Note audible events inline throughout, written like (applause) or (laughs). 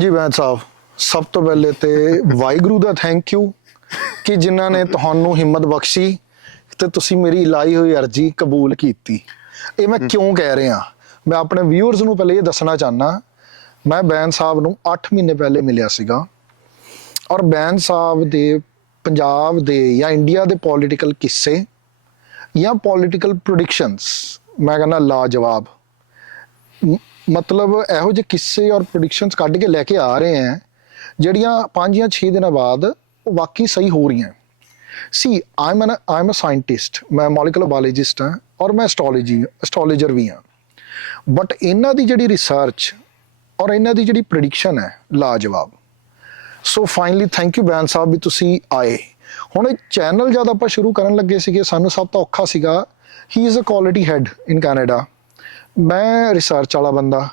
ਹਾਂਜੀ ਬੈਂਸ ਸਾਹਿਬ, ਸਭ ਤੋਂ ਪਹਿਲੇ ਤੇ ਵਾਹਿਗੁਰੂ ਦਾ ਥੈਂਕ ਯੂ ਕਿ ਜਿਨ੍ਹਾਂ ਨੇ ਤੁਹਾਨੂੰ ਹਿੰਮਤ ਬਖਸ਼ੀ ਤੇ ਤੁਸੀਂ ਮੇਰੀ ਲਾਈ ਹੋਈ ਅਰਜ਼ੀ ਕਬੂਲ ਕੀਤੀ। ਇਹ ਮੈਂ ਕਿਉਂ ਕਹਿ ਰਿਹਾ? ਮੈਂ ਆਪਣੇ ਵਿਊਅਰਸ ਨੂੰ ਪਹਿਲੇ ਇਹ ਦੱਸਣਾ ਚਾਹਨਾ ਮੈਂ ਬੈਨ ਸਾਹਿਬ ਨੂੰ 8 ਮਹੀਨੇ ਪਹਿਲੇ ਮਿਲਿਆ ਸੀਗਾ ਔਰ ਬੈਨ ਸਾਹਿਬ ਦੇ ਪੰਜਾਬ ਦੇ ਜਾਂ ਇੰਡੀਆ ਦੇ ਪੋਲਿਟੀਕਲ ਕਿੱਸੇ ਜਾਂ ਪੋਲਿਟੀਕਲ ਪ੍ਰੈਡਿਕਸ਼ਨਸ ਮੈਂ ਕਹਿੰਦਾ ਲਾਜਵਾਬ। ਮਤਲਬ ਇਹੋ ਜਿਹੇ ਕਿੱਸੇ ਔਰ ਪ੍ਰੈਡਿਕਸ਼ਨਸ ਕੱਢ ਕੇ ਲੈ ਕੇ ਆ ਰਹੇ ਹੈ, ਜਿਹੜੀਆਂ 5 ਜਾਂ 6 ਦਿਨਾਂ ਬਾਅਦ ਉਹ ਵਾਕਈ ਸਹੀ ਹੋ ਰਹੀਆਂ ਸੀ ਆਮ ਐਨ ਆਮ ਅ ਸਾਇੰਟਿਸਟ ਮੈਂ ਮੋਲੀਕੂਲਰ ਬਾਇਓਲੋਜਿਸਟ ਹਾਂ ਔਰ ਮੈਂ ਐਸਟ੍ਰੋਲੋਜੀ ਐਸਟ੍ਰੋਲੋਜਰ ਵੀ ਹਾਂ। ਬਟ ਇਹਨਾਂ ਦੀ ਜਿਹੜੀ ਰਿਸਰਚ ਔਰ ਇਹਨਾਂ ਦੀ ਜਿਹੜੀ ਪ੍ਰੈਡਿਕਸ਼ਨ ਹੈ, ਲਾਜਵਾਬ। ਸੋ ਫਾਈਨਲੀ ਥੈਂਕ ਯੂ ਬੈਨ ਸਾਹਿਬ ਵੀ ਤੁਸੀਂ ਆਏ। ਹੁਣ ਇਹ ਚੈਨਲ ਜਦ ਆਪਾਂ ਸ਼ੁਰੂ ਕਰਨ ਲੱਗੇ ਸੀਗੇ, ਸਾਨੂੰ ਸਭ ਤੋਂ ਔਖਾ ਸੀਗਾ ਹੀ is a quality head in Canada ਮੈਂ ਰਿਸਰਚ ਵਾਲਾ ਬੰਦਾ।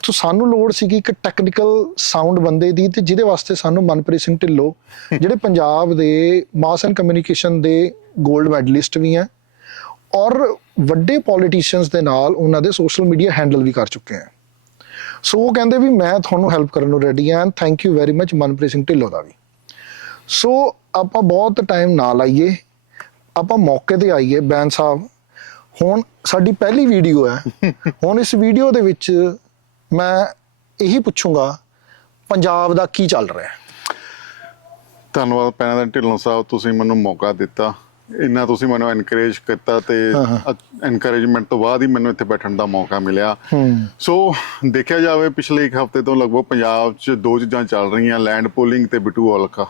ਸੋ ਸਾਨੂੰ ਲੋੜ ਸੀਗੀ ਇੱਕ ਟੈਕਨੀਕਲ ਸਾਊਂਡ ਬੰਦੇ ਦੀ ਤੇ ਜਿਹਦੇ ਵਾਸਤੇ ਸਾਨੂੰ ਮਨਪ੍ਰੀਤ ਸਿੰਘ ਢਿੱਲੋਂ, ਜਿਹੜੇ ਪੰਜਾਬ ਦੇ ਮਾਸ ਐਂਡ ਕਮਿਊਨੀਕੇਸ਼ਨ ਦੇ 골ਡ ਮੈਡਲਿਸਟ ਵੀ ਹੈ ਔਰ ਵੱਡੇ ਪੋਲੀਟੀਸ਼ੀਅਨਸ ਦੇ ਨਾਲ ਉਹਨਾਂ ਦੇ ਸੋਸ਼ਲ ਮੀਡੀਆ ਹੈਂਡਲ ਵੀ ਕਰ ਚੁੱਕੇ ਹੈ। ਸੋ ਉਹ ਕਹਿੰਦੇ ਵੀ ਮੈਂ ਤੁਹਾਨੂੰ ਹੈਲਪ ਕਰਨ ਨੂੰ ਰੈਡੀ ਹਾਂ। Thank you very much Manpreet Singh Dhillon ਦਾ ਵੀ। ਸੋ ਆਪਾਂ ਬਹੁਤ ਟਾਈਮ ਨਾ ਲਾਈਏ ਆਪਾਂ ਮੌਕੇ ਤੇ ਆਈਏ ਬੈਨ ਸਾਹਿਬ। ਹੁਣ ਸਾਡੀ ਪਹਿਲੀ ਵੀਡੀਓ ਹੈ। (laughs) ਹੁਣ ਇਸ ਵੀਡੀਓ ਦੇ ਵਿੱਚ ਮੈਂ ਇਹੀ ਪੁੱਛੂੰਗਾ ਪੰਜਾਬ ਦਾ ਕੀ ਚੱਲ ਰਿਹਾ ਹੈ? ਧੰਨਵਾਦ ਪੈਣਾ ਢਿੱਲੋਂ ਸਾਹਿਬ ਤੁਸੀਂ ਮੈਨੂੰ ਮੌਕਾ ਦਿੱਤਾ। ਇੰਨਾ ਤੁਸੀਂ ਮੈਨੂੰ ਐਨਕਰੇਜ ਕੀਤਾ ਤੇ। ਐਨਕਰੇਜਮੈਂਟ ਤੋਂ ਬਾਅਦ ਹੀ ਮੈਨੂੰ ਇੱਥੇ ਬੈਠਣ ਦਾ ਮੌਕਾ ਮਿਲਿਆ। ਸੋ ਦੇਖਿਆ ਜਾਵੇ ਪਿਛਲੇ ਇੱਕ ਹਫ਼ਤੇ ਤੋਂ ਲਗਭਗ ਪੰਜਾਬ 'ਚ ਦੋ ਚੀਜ਼ਾਂ ਚੱਲ ਰਹੀਆਂ ਲੈਂਡ ਪੂਲਿੰਗ ਤੇ ਬਿਟੂ ਬਾਤ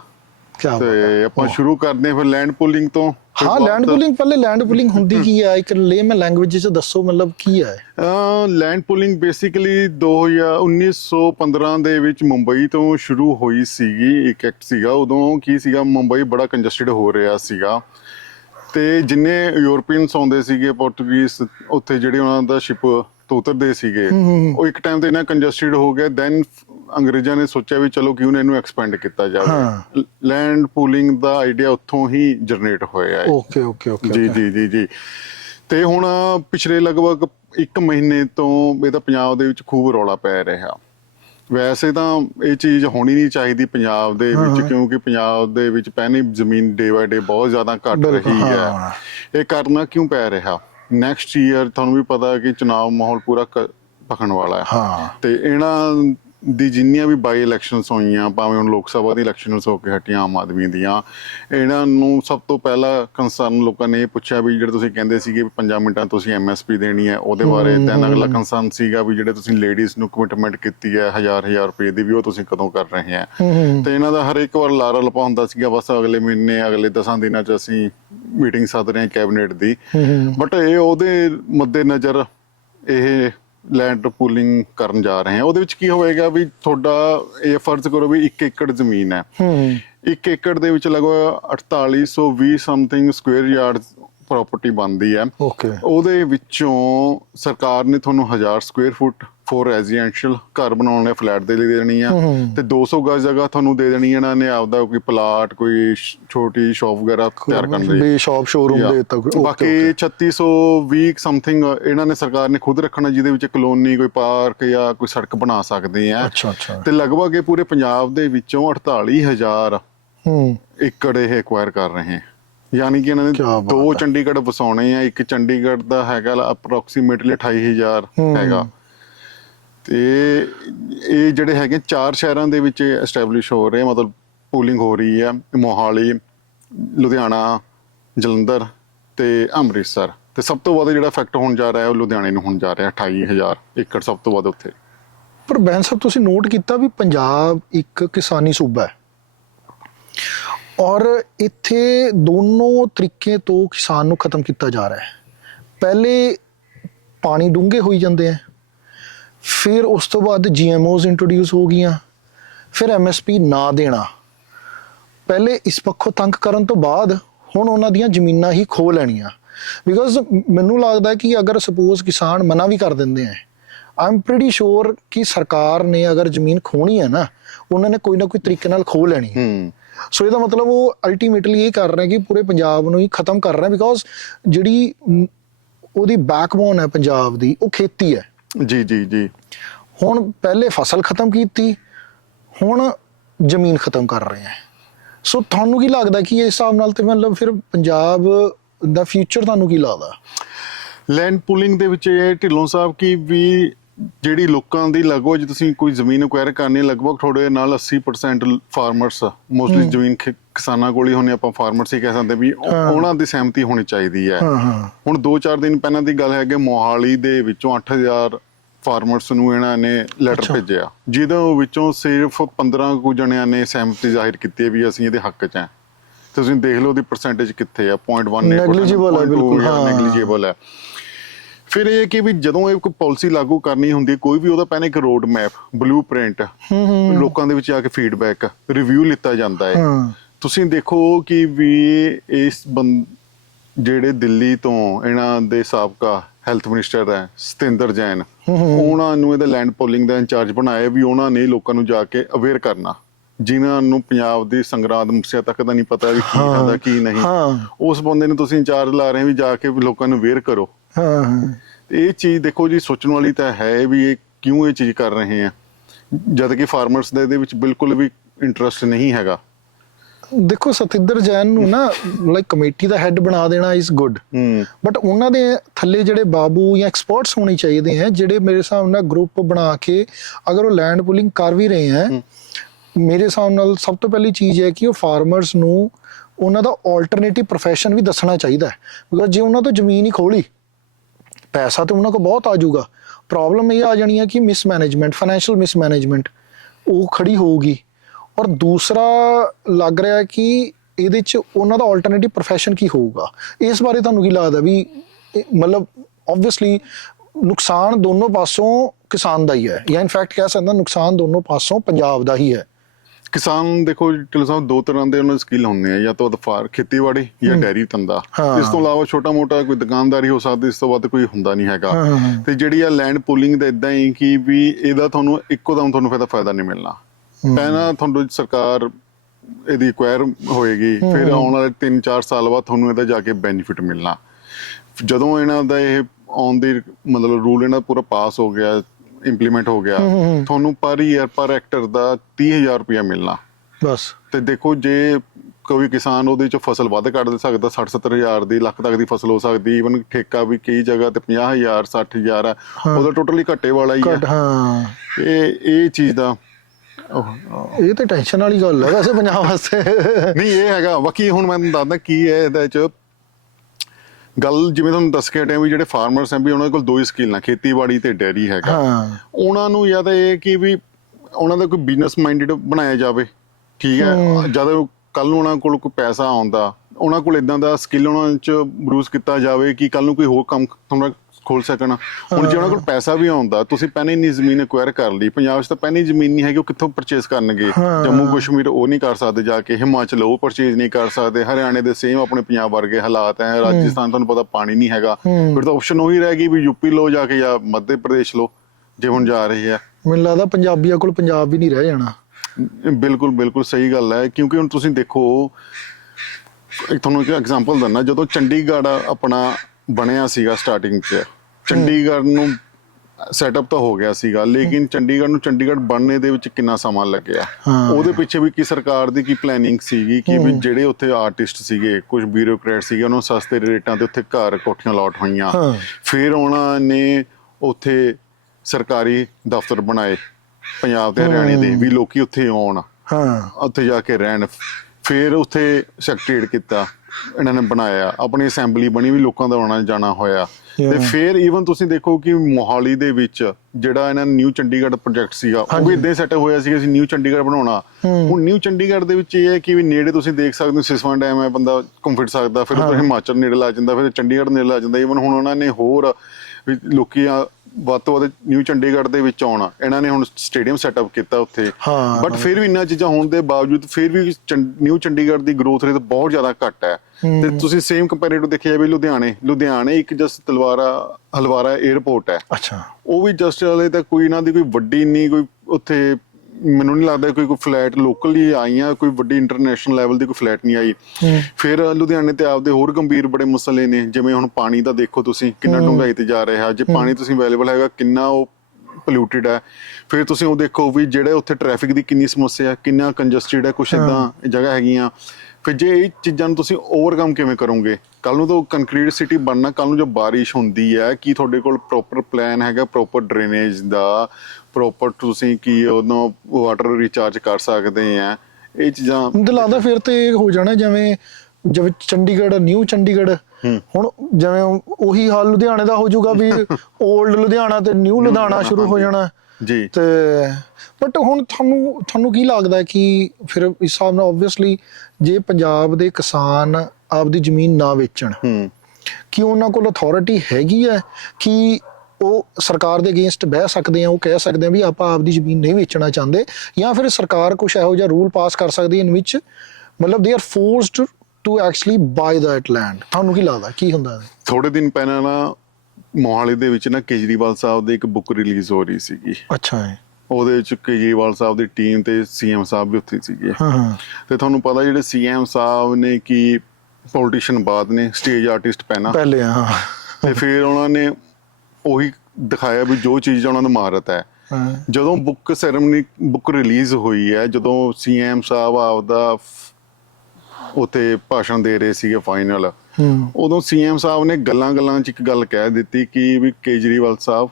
ਤੇ ਆਪਾਂ ਸ਼ੁਰੂ ਕਰਦੇ ਹਾਂ ਫਿਰ ਲੈਂਡ ਪੂਲਿੰਗ ਤੋਂ। ਹਾਂ ਲੈਂਡ ਪੁਲਿੰਗ ਪਹਿਲੇ ਲੈਂਡ ਪੁਲਿੰਗ ਹੁੰਦੀ ਕੀ ਹੈ ਇੱਕ ਲੇਮਨ ਲੈਂਗੁਏਜ ਚ ਦੱਸੋ ਮਤਲਬ ਕੀ ਹੈ ਲੈਂਡ ਪੂਲਿੰਗ ਬੇਸਿਕਲੀ 1915 ਦੇ ਵਿੱਚ ਮੁੰਬਈ ਤੋਂ ਸ਼ੁਰੂ ਹੋਈ ਸੀਗੀ ਇੱਕ ਐਕਟ ਸੀਗਾ। ਉਦੋਂ ਕੀ ਸੀਗਾ ਮੁੰਬਈ ਬੜਾ ਕੰਜਸਟਡ ਹੋ ਰਿਹਾ ਸੀਗਾ। ਤੇ ਜਿੰਨੇ ਯੂਰਪੀਅਨਸ ਆਉਂਦੇ ਸੀਗੇ ਪੁਰਤਗੀਜ਼ ਉੱਥੇ ਜਿਹੜੇ ਉਹਨਾਂ ਦਾ ਸ਼ਿਪ ਤੋਂ ਉਤਰਦੇ ਸੀਗੇ ਉਹ ਇੱਕ ਟਾਈਮ ਤੇ ਇਹਨਾਂ ਕੰਜਸਟਡ ਹੋ ਗਿਆ ਦੈਨ ਅੰਗਰੇਜ਼ਾਂ ਨੇ ਸੋਚਿਆ ਵੀ ਚਲੋ ਕਿਉਂ ਨਾ ਇਹਨੂੰ ਐਕਸਪੈਂਡ ਕੀਤਾ। ਜਾਵੇ। ਲੈਂਡ ਪੂਲਿੰਗ ਦਾ ਆਈਡੀਆ ਉੱਥੋਂ ਹੀ ਜਨਰੇਟ ਹੋਇਆ ਹੈ। ਓਕੇ ਓਕੇ ਓਕੇ ਜੀ ਜੀ ਜੀ ਜੀ। ਤੇ ਹੁਣ ਪਿਛਲੇ ਲਗਭਗ 1 ਮਹੀਨੇ ਤੋਂ ਇਹਦਾ ਪੰਜਾਬ ਦੇ ਵਿੱਚ ਖੂਬ ਰੌਲਾ ਪੈ ਰਿਹਾ। ਵੈਸੇ ਤਾਂ ਇਹ ਚੀਜ਼ ਹੋਣੀ ਨਹੀਂ ਚਾਹੀਦੀ ਪੰਜਾਬ ਦੇ ਵਿੱਚ ਕਿਉਂਕਿ ਪੰਜਾਬ ਦੇ ਵਿੱਚ ਪਹਿਨੀ ਜ਼ਮੀਨ ਡੇ ਬਾਏ ਡੇ ਬਹੁਤ ਜ਼ਿਆਦਾ ਘਟ ਰਹੀ ਹਾਂ। ਇਹ ਕਰਨਾ ਕਿਉਂ ਪੈ ਰਿਹਾ? ਨੈਕਸਟ ਈਅਰ ਤੁਹਾਨੂੰ ਵੀ ਪਤਾ ਹੈ ਕਿ ਚੁਣਾਵ ਮਾਹੌਲ ਪੂਰਾ ਭਖਣ ਵਾਲਾ ਹੈ। ਹਾਂ। ਤੇ ਇਹਨਾਂ ਦੀ ਜਿੰਨੀਆਂ ਵੀ ਬਾਈ ਇਲੈਕਸ਼ਨਸ ਹੋਈਆਂ ਭਾਵੇਂ ਹੁਣ ਲੋਕ ਸਭਾ ਦੀ ਇਲੈਕਸ਼ਨਸ ਹੋ ਕੇ ਹਟੀਆਂ ਆਮ ਆਦਮੀ ਦੀਆਂ ਇਹਨਾਂ ਨੂੰ ਸਭ ਤੋਂ ਪਹਿਲਾ ਕੰਸਰਨ ਲੋਕਾਂ ਨੇ ਇਹ ਪੁੱਛਿਆ ਵੀ ਜਿਹੜੇ ਤੁਸੀਂ ਕਹਿੰਦੇ ਸੀਗੇ ਵੀ 5 ਮਿੰਟਾਂ ਤੁਸੀਂ ਐਮਐਸਪੀ ਦੇਣੀ ਹੈ ਉਹਦੇ ਬਾਰੇ ਦੈਨ ਅਗਲਾ ਕੰਸਰਨ ਸੀਗਾ ਵੀ ਜਿਹੜੇ ਤੁਸੀਂ ਲੇਡੀਜ਼ ਨੂੰ ਕਮਿਟਮੈਂਟ ਕੀਤੀ ਹੈ ਹਜ਼ਾਰ ਹਜ਼ਾਰ ਰੁਪਏ ਦੀ ਵੀ ਉਹ ਤੁਸੀਂ ਕਦੋਂ ਕਰ ਰਹੇ ਹੈ। ਤੇ ਇਹਨਾਂ ਦਾ ਹਰ ਇੱਕ ਵਾਰ ਲਾਰਾ ਲਪਾ ਹੁੰਦਾ ਸੀਗਾ ਬਸ ਅਗਲੇ ਮਹੀਨੇ ਅਗਲੇ 10 ਦਿਨਾਂ 'ਚ ਅਸੀਂ ਮੀਟਿੰਗ ਸੱਦ ਰਹੇ ਹਾਂ ਕੈਬਨਿਟ ਦੀ। ਬਟ ਇਹ ਉਹਦੇ ਮੱਦੇ ਨਜ਼ਰ ਇਹ ਲੈਂਡ ਪੂਲਿੰਗ ਕਰਨ ਜਾ ਰਹੇ ਹਾਂ। ਉਹਦੇ ਵਿੱਚ ਕੀ ਹੋਏਗਾ ਵੀ ਤੁਹਾਡਾ ਇਹ ਫਰਜ਼ ਕਰੋ ਵੀ 1 ਏਕੜ ਜ਼ਮੀਨ ਹੈ। ਹੂੰ। 1 ਏਕੜ ਦੇ ਵਿੱਚ ਲਗਭਗ 4820 ਸਮਥਿੰਗ ਸਕੁਅਰ ਯਾਰਡ ਪ੍ਰਾਪਰਟੀ ਬਣਦੀ ਹੈ। ਓਕੇ ਉਹਦੇ ਵਿੱਚੋਂ ਸਰਕਾਰ ਨੇ ਤੁਹਾਨੂੰ 1000 ਸਕੁਅਰ ਫੁੱਟ ਫੋਰ ਰੈਜ਼ੀਡੈਂਸ਼ੀਅਲ ਘਰ ਬਣਾਉਣ ਲਈ ਫਲੈਟ ਦੇ ਲਈ ਦੇਣੀ ਆ। ਤੇ 200 ਗਜ਼ ਜਗ੍ਹਾ ਤੁਹਾਨੂੰ ਦੇ ਦੇਣੀ ਇਹਨਾਂ ਨੇ ਆਪਦਾ ਕੋਈ ਪਲਾਟ ਕੋਈ ਛੋਟੀ ਸ਼ਾਪ ਵਗੈਰਾ ਤਿਆਰ ਕਰਨ ਲਈ। Bay shop showroom. ਦੇ ਤੱਕ ਬਾਕੀ 3620 ਸਮਥਿੰਗ ਇਹਨਾਂ ਨੇ ਸਰਕਾਰ ਨੇ ਖੁਦ ਰੱਖਣਾ ਜਿਹਦੇ ਵਿੱਚ ਕਲੋਨੀ ਕੋਈ ਪਾਰਕ ਜਾਂ ਕੋਈ ਸੜਕ ਬਣਾ ਸਕਦੇ ਆ। ਅੱਛਾ ਅੱਛਾ। ਤੇ ਲਗਭਗ ਇਹ ਪੂਰੇ ਪੰਜਾਬ ਦੇ ਵਿੱਚੋਂ 48000 ਹੂੰ। ਏਕੜ ਇਹ ਐਕਵਾਇਰ ਕਰ ਰਹੇ ਹੈ ਯਾਨੀ ਕਿ ਇਹਨਾਂ ਨੇ ਦੋ। ਚੰਡੀਗੜ੍ਹ ਵਸਾਉਣੇ ਆ ਇੱਕ ਚੰਡੀਗੜ੍ਹ ਦਾ ਹੈਗਾ ਅਪਰੋਕਸੀਮੇਟਲੀ 28000 ਹੈਗਾ। ਤੇ ਇਹ ਜਿਹੜੇ ਹੈਗੇ ਚਾਰ ਸ਼ਹਿਰਾਂ ਦੇ ਵਿੱਚ ਐਸਟੈਬਲਿਸ਼ ਹੋ ਰਹੇ ਮਤਲਬ ਪੂਲਿੰਗ ਹੋ ਰਹੀ ਹੈ ਮੋਹਾਲੀ, ਲੁਧਿਆਣਾ, ਜਲੰਧਰ ਤੇ ਅੰਮ੍ਰਿਤਸਰ। ਤੇ ਸਭ ਤੋਂ ਵੱਧ ਜਿਹੜਾ ਇਫੈਕਟ ਹੋਣ ਜਾ ਰਿਹਾ ਹੈ ਉਹ ਲੁਧਿਆਣੇ ਨੂੰ ਹੋਣ ਜਾ ਰਿਹਾ 28000 ਏਕੜ ਸਭ ਤੋਂ ਵੱਧ ਉੱਥੇ। ਪਰ ਬੈਂਸ ਸਾਹਿਬ, ਤੁਸੀਂ ਨੋਟ ਕੀਤਾ ਵੀ ਪੰਜਾਬ ਇੱਕ ਕਿਸਾਨੀ ਸੂਬਾ ਹੈ। ਔਰ ਇੱਥੇ ਦੋਨੋਂ ਤਰੀਕੇ ਤੋਂ ਕਿਸਾਨ ਨੂੰ ਖਤਮ ਕੀਤਾ ਜਾ ਰਿਹਾ ਹੈ। ਪਹਿਲੇ ਪਾਣੀ ਡੂੰਘੇ ਹੋਈ ਜਾਂਦੇ ਆ ਫਿਰ ਉਸ ਤੋਂ ਬਾਅਦ ਜੀਐਮਓਜ਼ ਇੰਟਰੋਡਿਊਸ ਹੋ ਗਈਆਂ। ਫਿਰ ਐਮਐਸਪੀ ਨਾ ਦੇਣਾ। ਪਹਿਲੇ ਇਸ ਪੱਖੋਂ ਤੰਗ ਕਰਨ ਤੋਂ ਬਾਅਦ ਹੁਣ ਉਹਨਾਂ ਦੀਆਂ ਜ਼ਮੀਨਾਂ ਹੀ ਖੋ ਲੈਣੀਆਂ। ਬਿਕਾਜ਼ ਮੈਨੂੰ ਲੱਗਦਾ ਕਿ ਅਗਰ ਸਪੋਜ਼ ਕਿਸਾਨ ਮਨਾ ਵੀ ਕਰ ਦਿੰਦੇ ਆ ਆਮ ਪ੍ਰੀਟੀ ਸ਼ੋਰ ਕਿ ਸਰਕਾਰ ਨੇ ਅਗਰ ਜ਼ਮੀਨ ਖੋਣੀ ਹੈ ਨਾ ਉਹਨਾਂ ਨੇ ਕੋਈ ਨਾ ਕੋਈ ਤਰੀਕੇ ਨਾਲ ਖੋ ਲੈਣੀ ਹੈ। ਸੋ ਇਹਦਾ ਮਤਲਬ ਉਹ ਅਲਟੀਮੇਟਲੀ ਇਹ ਕਰ ਰਹੇ ਕਿ ਪੂਰੇ ਪੰਜਾਬ ਨੂੰ ਹੀ ਖਤਮ ਕਰ ਰਹੇ ਬਿਕਾਜ਼ ਜਿਹੜੀ ਉਹਦੀ ਬੈਕਬੋਨ ਹੈ ਪੰਜਾਬ ਦੀ ਉਹ ਖੇਤੀ ਹੈ ਜੀ ਜੀ ਜੀ। ਹੁਣ ਪਹਿਲੇ ਫਸਲ ਖਤਮ ਕੀਤੀ, ਹੁਣ ਜ਼ਮੀਨ ਖਤਮ ਕਰ ਰਹੇ ਆ ਸੋ ਤੁਹਾਨੂੰ ਕੀ ਲੱਗਦਾ ਕਿ ਇਸ ਹਿਸਾਬ ਨਾਲ ਤੇ ਮਤਲਬ ਫਿਰ ਪੰਜਾਬ ਦਾ ਫਿਊਚਰ ਤੁਹਾਨੂੰ ਕੀ ਲੱਗਦਾ? ਲੈਂਡ ਪੂਲਿੰਗ ਦੇ ਵਿੱਚ ਇਹ ਢਿੱਲੋਂ ਸਾਹਿਬ ਕੀ ਵੀ ਜਿਹੜੀ ਲੋਕਾਂ ਦੀ ਲਗਭਗ ਜੇ ਤੁਸੀਂ ਕੋਈ ਜ਼ਮੀਨ ਅਕਵਾਇਰ ਕਰਨੀ ਹੈ, ਲਗਭਗ ਤੁਹਾਡੇ ਨਾਲ 80% ਫਾਰਮਰਸ ਮੋਸਟਲੀ ਜ਼ਮੀਨ ਖੇ- ਕਿਸਾਨਾਂ ਕੋਲ ਹੀ ਹੋਣੀ ਆਪਾਂ ਫਾਰਮਰਸ ਹੀ ਕਹਿ ਸਕਦੇ ਵੀ ਉਹ- ਹਾਂ। ਉਹਨਾਂ ਦੀ ਸਹਿਮਤੀ ਹੋਣੀ ਚਾਹੀਦੀ ਹੈ। ਹਾਂ ਹਾਂ। ਹੁਣ 2-4 ਦਿਨ ਪਹਿਲਾਂ ਦੀ ਗੱਲ ਹੈ ਕਿ ਮੋਹਾਲੀ ਦੇ ਵਿੱਚੋਂ 8000 ਫਾਰਮਰਸ ਨੂੰ ਇਹਨਾਂ ਨੇ ਲੈਟਰ ਅੱਛਾ। ਭੇਜਿਆ। ਜਿਹਦੇ ਵਿੱਚੋਂ ਸਿਰਫ 15 ਕੁ ਜਣਿਆਂ ਨੇ ਸਹਿਮਤੀ ਜ਼ਾਹਿਰ ਕੀਤੀ ਹੈ ਵੀ ਅਸੀਂ ਇਹਦੇ ਹੱਕ 'ਚ ਹਾਂ। ਤੁਸੀਂ ਦੇਖ ਲਓ ਉਹਦੀ ਪਰਸੈਂਟੇਜ ਕਿੱਥੇ ਆ 0.1 Negligible ਹੈ ਬਿਲਕੁਲ, ਹਾਂ। ਨੈਗਲੀਜੀਬਲ ਹੈ। ਫਿਰ ਇਹ ਕਿ ਵੀ ਜਦੋਂ ਇਹ ਕੋਈ ਪਾਲਿਸੀ ਲਾਗੂ ਕਰਨੀ ਹੁੰਦੀ ਹੈ, ਕੋਈ ਵੀ ਉਹਦਾ ਪਹਿਲਾਂ ਇੱਕ ਰੋਡ ਮੈਪ ਬਲੂਪ੍ਰਿੰਟ ਲੋਕਾਂ ਦੇ ਵਿੱਚ ਆ ਕੇ ਫੀਡਬੈਕ ਰਿਵਿਊ ਲਿੱਤਾ ਜਾਂਦਾ ਹੈ। ਤੁਸੀਂ ਦੇਖੋ ਕਿ ਵੀ ਇਸ ਜਿਹੜੇ ਦਿੱਲੀ ਤੋਂ ਇਹਨਾਂ ਦੇ ਸਾਬਕਾ ਹੈਲਥ ਮਿਨਿਸਟਰ ਹੈ ਸਤਿੰਦਰ ਜੈਨ ਉਹਨਾਂ ਨੂੰ ਇਹਦਾ ਲੈਂਡ ਪੋਲਿੰਗ ਦਾ ਇੰਚਾਰਜ ਬਣਾਇਆ ਵੀ ਉਹਨਾਂ ਨੇ ਲੋਕਾਂ ਨੂੰ ਜਾ ਕੇ ਅਵੇਅਰ ਕਰਨਾ। ਜਿਨ੍ਹਾਂ ਨੂੰ ਪੰਜਾਬ ਦੀ ਸੰਗਰਾਂਦ ਮਸਿਆ ਤੱਕ ਦਾ ਨਹੀਂ ਪਤਾ ਵੀ ਕੀ। ਹੁੰਦਾ ਕੀ ਨਹੀਂ। ਉਸ ਬੰਦੇ ਨੂੰ ਤੁਸੀਂ ਇੰਚਾਰਜ ਲਾ ਰਹੇ ਵੀ ਜਾ ਕੇ ਲੋਕਾਂ ਨੂੰ ਅਵੇਅਰ ਕਰੋ। ਹਾਂ ਹਾਂ। ਇਹ ਚੀਜ਼ ਦੇਖੋ ਜੀ ਸੋਚਣ ਵਾਲੀ ਤਾਂ ਹੈ ਵੀ ਇਹ ਕਿਉਂ ਇਹ ਚੀਜ਼ ਕਰ ਰਹੇ ਆ? ਜਦ ਕਿ ਫਾਰਮਰਸ ਦੇ ਇਹਦੇ ਵਿੱਚ ਬਿਲਕੁਲ ਵੀ ਇੰਟਰਸਟ ਨਹੀਂ ਹੈਗਾ। ਦੇਖੋ ਸਤਿੰਦਰ ਜੈਨ ਨੂੰ ਨਾ ਲਾਈਕ ਕਮੇਟੀ ਦਾ ਹੈੱਡ ਬਣਾ ਦੇਣਾ ਇਜ਼ ਗੁੱਡ ਬਟ ਉਹਨਾਂ ਦੇ ਥੱਲੇ ਜਿਹੜੇ ਬਾਬੂ ਜਾਂ ਐਕਸਪਰਟਸ ਹੋਣੇ ਚਾਹੀਦੇ ਹੈ ਜਿਹੜੇ ਮੇਰੇ ਹਿਸਾਬ ਨਾਲ ਗਰੁੱਪ ਬਣਾ ਕੇ ਅਗਰ ਉਹ ਲੈਂਡ ਪੁਲਿੰਗ ਕਰ ਵੀ ਰਹੇ ਹੈ। ਮੇਰੇ ਹਿਸਾਬ ਨਾਲ ਸਭ ਤੋਂ ਪਹਿਲੀ ਚੀਜ਼ ਹੈ ਕਿ ਉਹ ਫਾਰਮਰਸ ਨੂੰ ਉਹਨਾਂ ਦਾ ਆਲਟਰਨੇਟਿਵ profession ਵੀ ਦੱਸਣਾ ਚਾਹੀਦਾ ਹੈ। ਬਿਕੋਜ਼ ਜੇ ਉਹਨਾਂ ਤੋਂ ਜ਼ਮੀਨ ਹੀ ਖੋਲੀ ਪੈਸਾ ਤੇ ਉਹਨਾਂ ਕੋਲ ਬਹੁਤ ਆ ਜਾਊਗਾ। ਪ੍ਰੋਬਲਮ ਇਹ ਆ ਜਾਣੀ ਹੈ ਕਿ ਮਿਸਮੈਨੇਜਮੈਂਟ ਫਾਈਨੈਂਸ਼ੀਅਲ ਮਿਸਮੈਨੇਜਮੈਂਟ ਉਹ ਖੜੀ ਹੋਊਗੀ। ਔਰ ਦੂਸਰਾ ਲੱਗ ਰਿਹਾ ਕਿ ਇਹਦੇ ਚ ਉਹਨਾਂ ਦਾ ਆਲਟਰਨੇਟਿਵ profession ਕੀ ਹੋਊਗਾ। ਇਸ ਬਾਰੇ ਤੁਹਾਨੂੰ ਕੀ ਲੱਗਦਾ ਵੀ ਮਤਲਬ ਆਬਵੀਅਸਲੀ ਨੁਕਸਾਨ ਦੋਨੋਂ ਪਾਸੋਂ ਕਿਸਾਨ ਦਾ ਹੀ ਹੈ। ਜਾਂ ਇਨਫੈਕਟ ਕਹਿ ਸਕਦਾ ਨੁਕਸਾਨ ਦੋਨੋਂ ਪਾਸੋਂ ਪੰਜਾਬ ਦਾ ਹੀ ਹੈ। ਕਿਸਾਨ ਦੇਖੋ ਢਿੱਲੋਂ ਸਾਹਿਬ ਦੋ ਤਰ੍ਹਾਂ ਦੇ ਉਹਨਾਂ ਦੇ ਸਕਿੱਲ ਹੁੰਦੇ ਆ ਜਾਂ ਤਾਂ ਫਾਰ ਖੇਤੀਬਾੜੀ ਜਾਂ ਡੈਰੀ ਧੰਦਾ। ਇਸ ਤੋਂ ਇਲਾਵਾ ਛੋਟਾ ਮੋਟਾ ਕੋਈ ਦੁਕਾਨਦਾਰੀ ਹੋ ਸਕਦੀ ਇਸ ਤੋਂ ਵੱਧ ਕੋਈ ਹੁੰਦਾ ਨਹੀਂ ਹੈਗਾ। ਤੇ ਜਿਹੜੀ ਆ ਲੈਂਡ ਪੂਲਿੰਗ ਦਾ ਇਦਾਂ ਹੀ ਕਿ ਵੀ ਇਹਦਾ ਤੁਹਾਨੂੰ ਇੱਕੋ ਦਮ ਤੁਹਾਨੂੰ ਫਾਇਦਾ ਫਾਇਦਾ ਨਹੀਂ ਮਿਲਣਾ। ਪਹਿਲਾਂ ਤੁਹਾਨੂੰ ਸਰਕਾਰ ਇਹਦੀ ਐਕਵਾਇਰ ਹੋਏਗੀ ਫਿਰ ਆਉਣ ਵਾਲੇ 3-4 ਸਾਲ ਬਾਅਦ ਤੁਹਾਨੂੰ ਇਹਦਾ ਜਾ ਕੇ ਬੈਨੀਫਿਟ ਮਿਲਣਾ। ਜਦੋਂ ਇਹਨਾਂ ਦਾ ਇਹ ਆਨ ਦੀ ਮਤਲਬ ਰੂਲ ਇਹਨਾਂ ਦਾ ਪੂਰਾ ਪਾਸ ਹੋ ਗਿਆ ਇੰਪਲੀਮੈਂਟ ਹੋ ਗਿਆ। ਤੁਹਾਨੂੰ ਪਰ ਈਅਰ ਪਰ ਹੈਕਟਰ ਦਾ 30000 ਰੁਪਇਆ ਮਿਲਣਾ। ਬਸ। ਤੇ ਦੇਖੋ ਜੇ ਕੋਈ ਕਿਸਾਨ ਉਹਦੇ ਚੋਂ ਫਸਲ ਵੱਧ ਕੱਢ ਦੇ ਸਕਦਾ 60 70000 ਦੀ ਲੱਖ ਤੱਕ ਦੀ ਫਸਲ ਹੋ ਸਕਦੀ ਈਵਨ ਠੇਕਾ ਵੀ ਕਈ ਜਗ੍ਹਾ ਤੇ 50000 60000 ਹੈ। ਉਹਦਾ ਟੋਟਲੀ ਘੱਟੇ ਵਾਲਾ ਹੀ ਘਟ ਹੈ। ਹਾਂ ਇਹ ਇਹ ਚੀਜ਼ ਦਾ ਇਹ ਤੇ ਟੈਨਸ਼ਨ ਵਾਲੀ ਗੱਲ ਹੈ ਵੈਸੇ ਪੰਜਾਬ ਵਾਸਤੇ। ਨਹੀਂ ਇਹ ਹੈਗਾ। ਬਾਕੀ ਹੁਣ ਮੈਂ ਤੁਹਾਨੂੰ ਦੱਸਦਾ ਕੀ ਹੈ ਇਹਦੇ ਚ। ਗੱਲ ਜਿਵੇਂ ਤੁਹਾਨੂੰ ਦੱਸ ਕੇ ਹਟਿਆ ਵੀ ਜਿਹੜੇ ਫਾਰਮਰਸ ਹੈ ਵੀ ਉਹਨਾਂ ਕੋਲ ਦੋ ਹੀ ਸਕਿੱਲ ਨੇ ਖੇਤੀਬਾੜੀ ਤੇ ਡੈਰੀ ਹੈਗਾ। ਹਾਂ। ਉਹਨਾਂ ਨੂੰ ਜਾਂ ਤਾਂ ਇਹ ਕਿ ਵੀ ਉਹਨਾਂ ਦਾ ਕੋਈ ਬਿਜ਼ਨਸ ਮਾਈਂਡਡ ਬਣਾਇਆ ਜਾਵੇ ਠੀਕ ਹੈ? ਜਦ ਕੱਲ ਨੂੰ ਉਹਨਾਂ ਕੋਲ ਕੋਈ ਪੈਸਾ ਆਉਂਦਾ ਉਹਨਾਂ ਕੋਲ ਇਦਾਂ ਦਾ ਸਕਿੱਲ ਉਹਨਾਂ ਚ ਬਰੂਸ ਕੀਤਾ ਜਾਵੇ ਕਿ ਕੱਲ ਨੂੰ ਕੋਈ ਹੋਰ ਕੰਮ ਤੁਹਾਨੂੰ ਖੋਲ ਸਕਣ। ਹੁਣ ਜੇ ਉਹਨਾਂ ਕੋਲ ਪੈਸਾ ਵੀ ਆਉਂਦਾ ਤੁਸੀਂ ਪਹਿਲਾਂ ਹੀ ਨਹੀਂ ਜ਼ਮੀਨ ਐਕਵਾਇਰ ਕਰ ਲਈ। ਪੰਜਾਬ 'ਚ ਤਾਂ ਪਹਿਲਾਂ ਹੀ ਜ਼ਮੀਨ ਨਹੀਂ ਹੈਗੀ ਉਹ ਕਿੱਥੋਂ ਪਰਚੇਸ ਕਰਨਗੇ। ਜੰਮੂ ਕਸ਼ਮੀਰ ਉਹ ਨਹੀਂ ਕਰ ਸਕਦੇ ਜਾ ਕੇ ਹਿਮਾਚਲ ਉਹ ਪਰਚੇਸ ਨਹੀਂ ਕਰ ਸਕਦੇ। ਹਰਿਆਣੇ ਦੇ ਸੇਮ ਆਪਣੇ ਪੰਜਾਬ ਵਰਗੇ ਹਾਲਾਤ ਹੈ ਰਾਜਸਥਾਨ ਤੁਹਾਨੂੰ ਪਤਾ ਪਾਣੀ ਨਹੀਂ ਹੈਗਾ। ਫਿਰ ਤਾਂ ਆਪਸ਼ਨ ਉਹੀ ਰਹਿ ਗਈ ਵੀ ਯੂਪੀ ਲੋ ਜਾ ਕੇ ਜਾਂ ਮੱਧ ਪ੍ਰਦੇਸ਼ ਲੋ ਜੇ ਹੁਣ ਜਾ ਰਹੀ ਹੈ ਮੈਨੂੰ ਲੱਗਦਾ ਪੰਜਾਬੀਆਂ ਕੋਲ ਪੰਜਾਬ ਵੀ ਨਹੀਂ ਰਹਿ ਜਾਣਾ। ਬਿਲਕੁਲ ਬਿਲਕੁਲ ਸਹੀ ਗੱਲ ਹੈ ਕਿਉਂਕਿ ਹੁਣ ਤੁਸੀਂ ਦੇਖੋ ਇੱਕ ਤੁਹਾਨੂੰ ਇੱਕ ਐਗਜ਼ਾਮਪਲ ਦਿੰਦਾ ਜਦੋਂ ਚੰਡੀਗੜ੍ਹ ਆਪਣਾ ਬਣਿਆ ਸੀਗਾ ਸਟਾਰਟਿੰਗ 'ਚ ਚੰਡੀਗੜ੍ਹ ਨੂੰ ਸੈਟਅਪ ਤਾਂ ਹੋ ਗਿਆ ਸੀਗਾ ਲੇਕਿਨ ਚੰਡੀਗੜ੍ਹ ਨੂੰ ਚੰਡੀਗੜ੍ਹ ਬਣਨੇ ਦੇ ਵਿੱਚ ਕਿੰਨਾ ਸਮਾਂ ਲੱਗਿਆ। ਉਹਦੇ ਪਿੱਛੇ ਵੀ ਕੀ ਸਰਕਾਰ ਦੀ ਕੀ ਪਲੈਨਿੰਗ ਸੀਗੀ ਕਿ ਵੀ ਜਿਹੜੇ ਉੱਥੇ ਆਰਟਿਸਟ ਸੀਗੇ ਕੁਝ ਬਿਊਰੋਕਰੇਟ ਸੀਗੇ ਉਹਨਾਂ ਨੂੰ ਸਸਤੇ ਰੇਟਾਂ ਤੇ ਉੱਥੇ ਘਰ ਕੋਠੀਆਂ ਲਾਟ ਹੋਈਆਂ। ਫਿਰ ਉਹਨਾਂ ਨੇ ਉੱਥੇ ਸਰਕਾਰੀ ਦਫ਼ਤਰ ਬਣਾਏ ਪੰਜਾਬ ਤੇ ਹਰਿਆਣੇ ਦੇ ਵੀ ਲੋਕੀ ਉੱਥੇ ਆਉਣ ਹਾਂ। ਉੱਥੇ ਜਾ ਕੇ ਰਹਿਣ। ਫਿਰ ਉੱਥੇ ਸੈਕਟਰੀਏਟ ਕੀਤਾ। ਇਹਨਾਂ ਨੇ ਬਣਾਇਆ ਆਪਣੀ ਅਸੈਂਬਲੀ ਬਣੀ ਵੀ ਲੋਕਾਂ ਦਾ ਆਉਣਾ ਜਾਣਾ ਹੋਇਆ। ਤੇ. ਫਿਰ ਈਵਨ ਤੁਸੀਂ ਦੇਖੋ ਕਿ ਮੋਹਾਲੀ ਦੇ ਵਿੱਚ ਜਿਹੜਾ ਇਹਨਾਂ ਨਿਊ ਚੰਡੀਗੜ੍ਹ ਪ੍ਰੋਜੈਕਟ ਸੀਗਾ ਉਹ ਵੀ ਇਦਾਂ ਸੈਟ ਹੋਇਆ ਸੀ ਕਿ ਅਸੀਂ ਨਿਊ ਚੰਡੀਗੜ੍ਹ ਬਣਾਉਣਾ। ਹੁਣ ਨਿਊ ਚੰਡੀਗੜ੍ਹ ਦੇ ਵਿੱਚ ਇਹ ਹੈ ਕਿ ਵੀ ਨੇੜੇ ਤੁਸੀਂ ਦੇਖ ਸਕਦੇ ਹੋ ਸਿਸਵਾਂ ਡੈਮ ਹੈ ਬੰਦਾ ਘੁੰਮ ਫਿਰ ਸਕਦਾ ਫਿਰ ਉੱਧਰ ਹਿਮਾਚਲ ਨੇੜੇ ਲੱਗ ਜਾਂਦਾ ਫਿਰ ਚੰਡੀਗੜ੍ਹ ਨੇੜੇ ਲੱਗ ਜਾਂਦਾ ਈਵਨ ਹੁਣ ਉਹਨਾਂ ਨੇ ਹੋਰ ਲੋਕੀ ਆ ਵੱਧ ਤੋਂ ਵੱਧ ਨਿਊ ਚੰਡੀਗੜ੍ਹ ਦੇ ਵਿੱਚ ਆਉਣਾ। ਇਹਨਾਂ ਨੇ ਹੁਣ ਸਟੇਡੀਅਮ ਸੈਟਅਪ ਕੀਤਾ ਉੱਥੇ। ਹਾਂ। ਬਟ ਫਿਰ ਵੀ ਇੰਨਾ ਚੀਜ਼ਾਂ ਹੋਣ ਦੇ ਬਾਵਜੂਦ ਫਿਰ ਵੀ ਨਿਊ ਚੰਡੀਗੜ੍ਹ ਦੀ ਗਰੋਥ ਰੇਟ ਬਹੁਤ ਜ਼ਿਆਦਾ ਘੱਟ ਹੈ। ਤੇ ਤੁਸੀਂ ਸੇਮ ਕੰਪੈਰੀਟਿਵ ਦੇਖਿਆ ਜਾਵੇ ਲੁਧਿਆਣੇ। ਲੁਧਿਆਣੇ ਇੱਕ ਜਸ ਤਲਵਾਰਾ ਹਲਵਾਰਾ 에ਅਰਪੋਰਟ ਹੈ। ਅੱਛਾ। ਉਹ ਵੀ ਜਸਟ ਹਲੇ ਤਾਂ ਕੋਈ ਇਹਨਾਂ ਦੀ ਕੋਈ ਵੱਡੀ ਨਹੀਂ ਕੋਈ ਉੱਥੇ ਮੈਨੂੰ ਨਹੀਂ ਲੱਗਦਾ ਕੋਈ ਕੋਈ ਫਲੈਟ ਲੋਕਲੀ ਆਈਆਂ ਕੋਈ ਵੱਡੀ ਇੰਟਰਨੈਸ਼ਨਲ ਲੈਵਲ ਦੀ ਕੋਈ ਫਲੈਟ ਨਹੀਂ ਆਈ। ਫਿਰ ਲੁਧਿਆਣੇ ਤੇ ਆਪਦੇ ਹੋਰ ਗੰਭੀਰ ਬੜੇ ਮਸਲੇ ਨੇ ਜਿਵੇਂ ਹੁਣ ਪਾਣੀ ਦਾ ਦੇਖੋ ਤੁਸੀਂ ਕਿੰਨਾ ਡੂੰਘਾਈ ਤੇ ਜਾ ਰਿਹਾ। ਜੇ ਪਾਣੀ ਤੁਸੀਂ ਅਵੇਲੇਬਲ ਹੈਗਾ ਕਿੰਨਾ ਉਹ ਪੋਲਿਊਟਿਡ ਹੈ। ਫਿਰ ਤੁਸੀਂ ਉਹ ਦੇਖੋ ਵੀ ਜਿਹੜੇ ਉੱਥੇ ਟ੍ਰੈਫਿਕ ਦੀ ਕਿੰਨੀ ਸਮੱਸਿਆ ਕਿੰਨਾ ਕੰਜਸਟਿਡ ਹੈ ਕੁਛ ਇਦਾਂ ਜਗ੍ਹਾ ਹੈਗੀਆਂ। ਫਿਰ ਜੇ ਇਹ ਚੀਜ਼ਾਂ ਨੂੰ ਤੁਸੀਂ ਓਵਰਕਮ ਕਿਵੇਂ ਕਰੋਗੇ? ਕੱਲ ਨੂੰ ਤਾਂ ਕੰਕਰੀਟ ਸਿਟੀ ਬਣਨਾ ਕੱਲ ਨੂੰ ਜੋ ਬਾਰਿਸ਼ ਹੁੰਦੀ ਹੈ ਕੀ ਤੁਹਾਡੇ ਕੋਲ ਪ੍ਰੋਪਰ ਪਲਾਨ ਹੈਗਾ ਪ੍ਰੋਪਰ ਡਰੇਨੇਜ ਦਾ? ਪ੍ਰੋਪਰ ਤੁਸੀਂ ਕੀ ਉਹਨੂੰ ਵਾਟਰ ਰੀਚਾਰਜ ਕਰ ਸਕਦੇ ਆ? ਇਹ ਚੀਜ਼ਾਂ ਮੈਨੂੰ ਲੱਗਦਾ ਫਿਰ ਤੇ ਇਹ ਹੋ ਜਾਣਾ ਜਿਵੇਂ ਜਿਵੇਂ ਚੰਡੀਗੜ੍ਹ ਨਿਊ ਚੰਡੀਗੜ੍ਹ। ਹੁਣ ਜਿਵੇਂ ਉਹੀ ਹਾਲ ਲੁਧਿਆਣੇ ਦਾ ਹੋ ਜਾਊਗਾ ਵੀ (laughs) 올ਡ ਲੁਧਿਆਣਾ ਤੇ ਨਿਊ ਲੁਧਿਆਣਾ ਸ਼ੁਰੂ ਹੋ ਜਾਣਾ। ਜੀ। ਤੇ ਬਟ ਹੁਣ ਤੁਹਾਨੂੰ ਤੁਹਾਨੂੰ ਕੀ ਲੱਗਦਾ ਕਿ ਫਿਰ ਇਸ ਹਿਸਾਬ ਨਾਲ ਆਬਵੀਅਸਲੀ ਜੇ ਪੰਜਾਬ ਦੇ ਕਿਸਾਨ ਆਪਦੀ ਜ਼ਮੀਨ ਨਾ ਵੇਚਣ ਹੂੰ। ਕਿ ਉਹਨਾਂ ਕੋਲ ਅਥਾਰਟੀ ਹੈਗੀ ਹੈ ਕਿ ਉਹ ਸਰਕਾਰ ਦੇ ਅਗੇਂਸਟ ਬਹਿ ਸਕਦੇ ਆ ਉਹ ਕਹਿ ਸਕਦੇ ਆ ਵੀ ਆਪਾਂ ਆਪਦੀ ਜ਼ਮੀਨ ਨਹੀਂ ਵੇਚਣਾ ਚਾਹੁੰਦੇ ਜਾਂ ਫਿਰ ਸਰਕਾਰ ਕੁਝ ਇਹੋ ਜਿਹਾ ਰੂਲ ਪਾਸ ਕਰ ਸਕਦੀ ਇਨ ਵਿੱਚ ਮਤਲਬ they are forced to actually buy that land ਤੁਹਾਨੂੰ ਕੀ ਲੱਗਦਾ ਕੀ ਹੁੰਦਾ ਹੈ ਥੋੜੇ ਦਿਨ ਪਹਿਲਾਂ ਨਾ ਮੋਹਾਲੀ ਦੇ ਵਿੱਚ ਨਾ ਕੇਜਰੀਵਾਲ ਸਾਹਿਬ ਦੀ ਇੱਕ ਬੁੱਕ ਰਿਲੀਜ਼ ਹੋ ਰਹੀ ਸੀਗੀ। ਅੱਛਾ ਹੈ ਉਹਦੇ ਵਿੱਚ ਕੇਜਰੀਵਾਲ ਸਾਹਿਬ ਦੀ ਟੀਮ ਤੇ ਸੀਐਮ ਸਾਹਿਬ ਵੀ ਉੱਥੇ ਸੀਗੇ। ਹਾਂ ਹਾਂ। ਤੇ ਤੁਹਾਨੂੰ ਪਤਾ ਜਿਹੜੇ ਸੀਐਮ ਸਾਹਿਬ ਨੇ ਕਿ ਪੋਲੀਟੀਸ਼ੀਅਨ ਬਾਅਦ ਨੇ ਸਟੇਜ ਆਰਟਿਸਟ ਪਹਿਨਾ ਪਹਿਲੇ ਹਾਂ। ਤੇ ਫਿਰ ਉਹਨਾਂ ਨੇ ਉਹੀ ਦਿਖਾਇਆ ਵੀ ਜੋ ਚੀਜ਼ ਉਹਨਾਂ ਨੂੰ ਮਾਰਤ ਹੈ। ਜਦੋਂ ਬੁੱਕ ਸੈਰੇਮਨੀ ਬੁੱਕ ਰਿਲੀਜ਼ ਹੋਈ ਹੈ ਜਦੋਂ ਸੀਐਮ ਸਾਹਿਬ ਆਪਦਾ ਉੱਥੇ ਭਾਸ਼ਣ ਦੇ ਰਹੇ ਸੀਗੇ ਫਾਈਨਲ ਉਦੋਂ ਸੀਐਮ ਸਾਹਿਬ ਨੇ ਗੱਲਾਂ-ਗੱਲਾਂ 'ਚ ਇੱਕ ਗੱਲ ਕਹਿ ਦਿੱਤੀ ਕਿ ਵੀ ਕੇਜਰੀਵਾਲ ਸਾਹਿਬ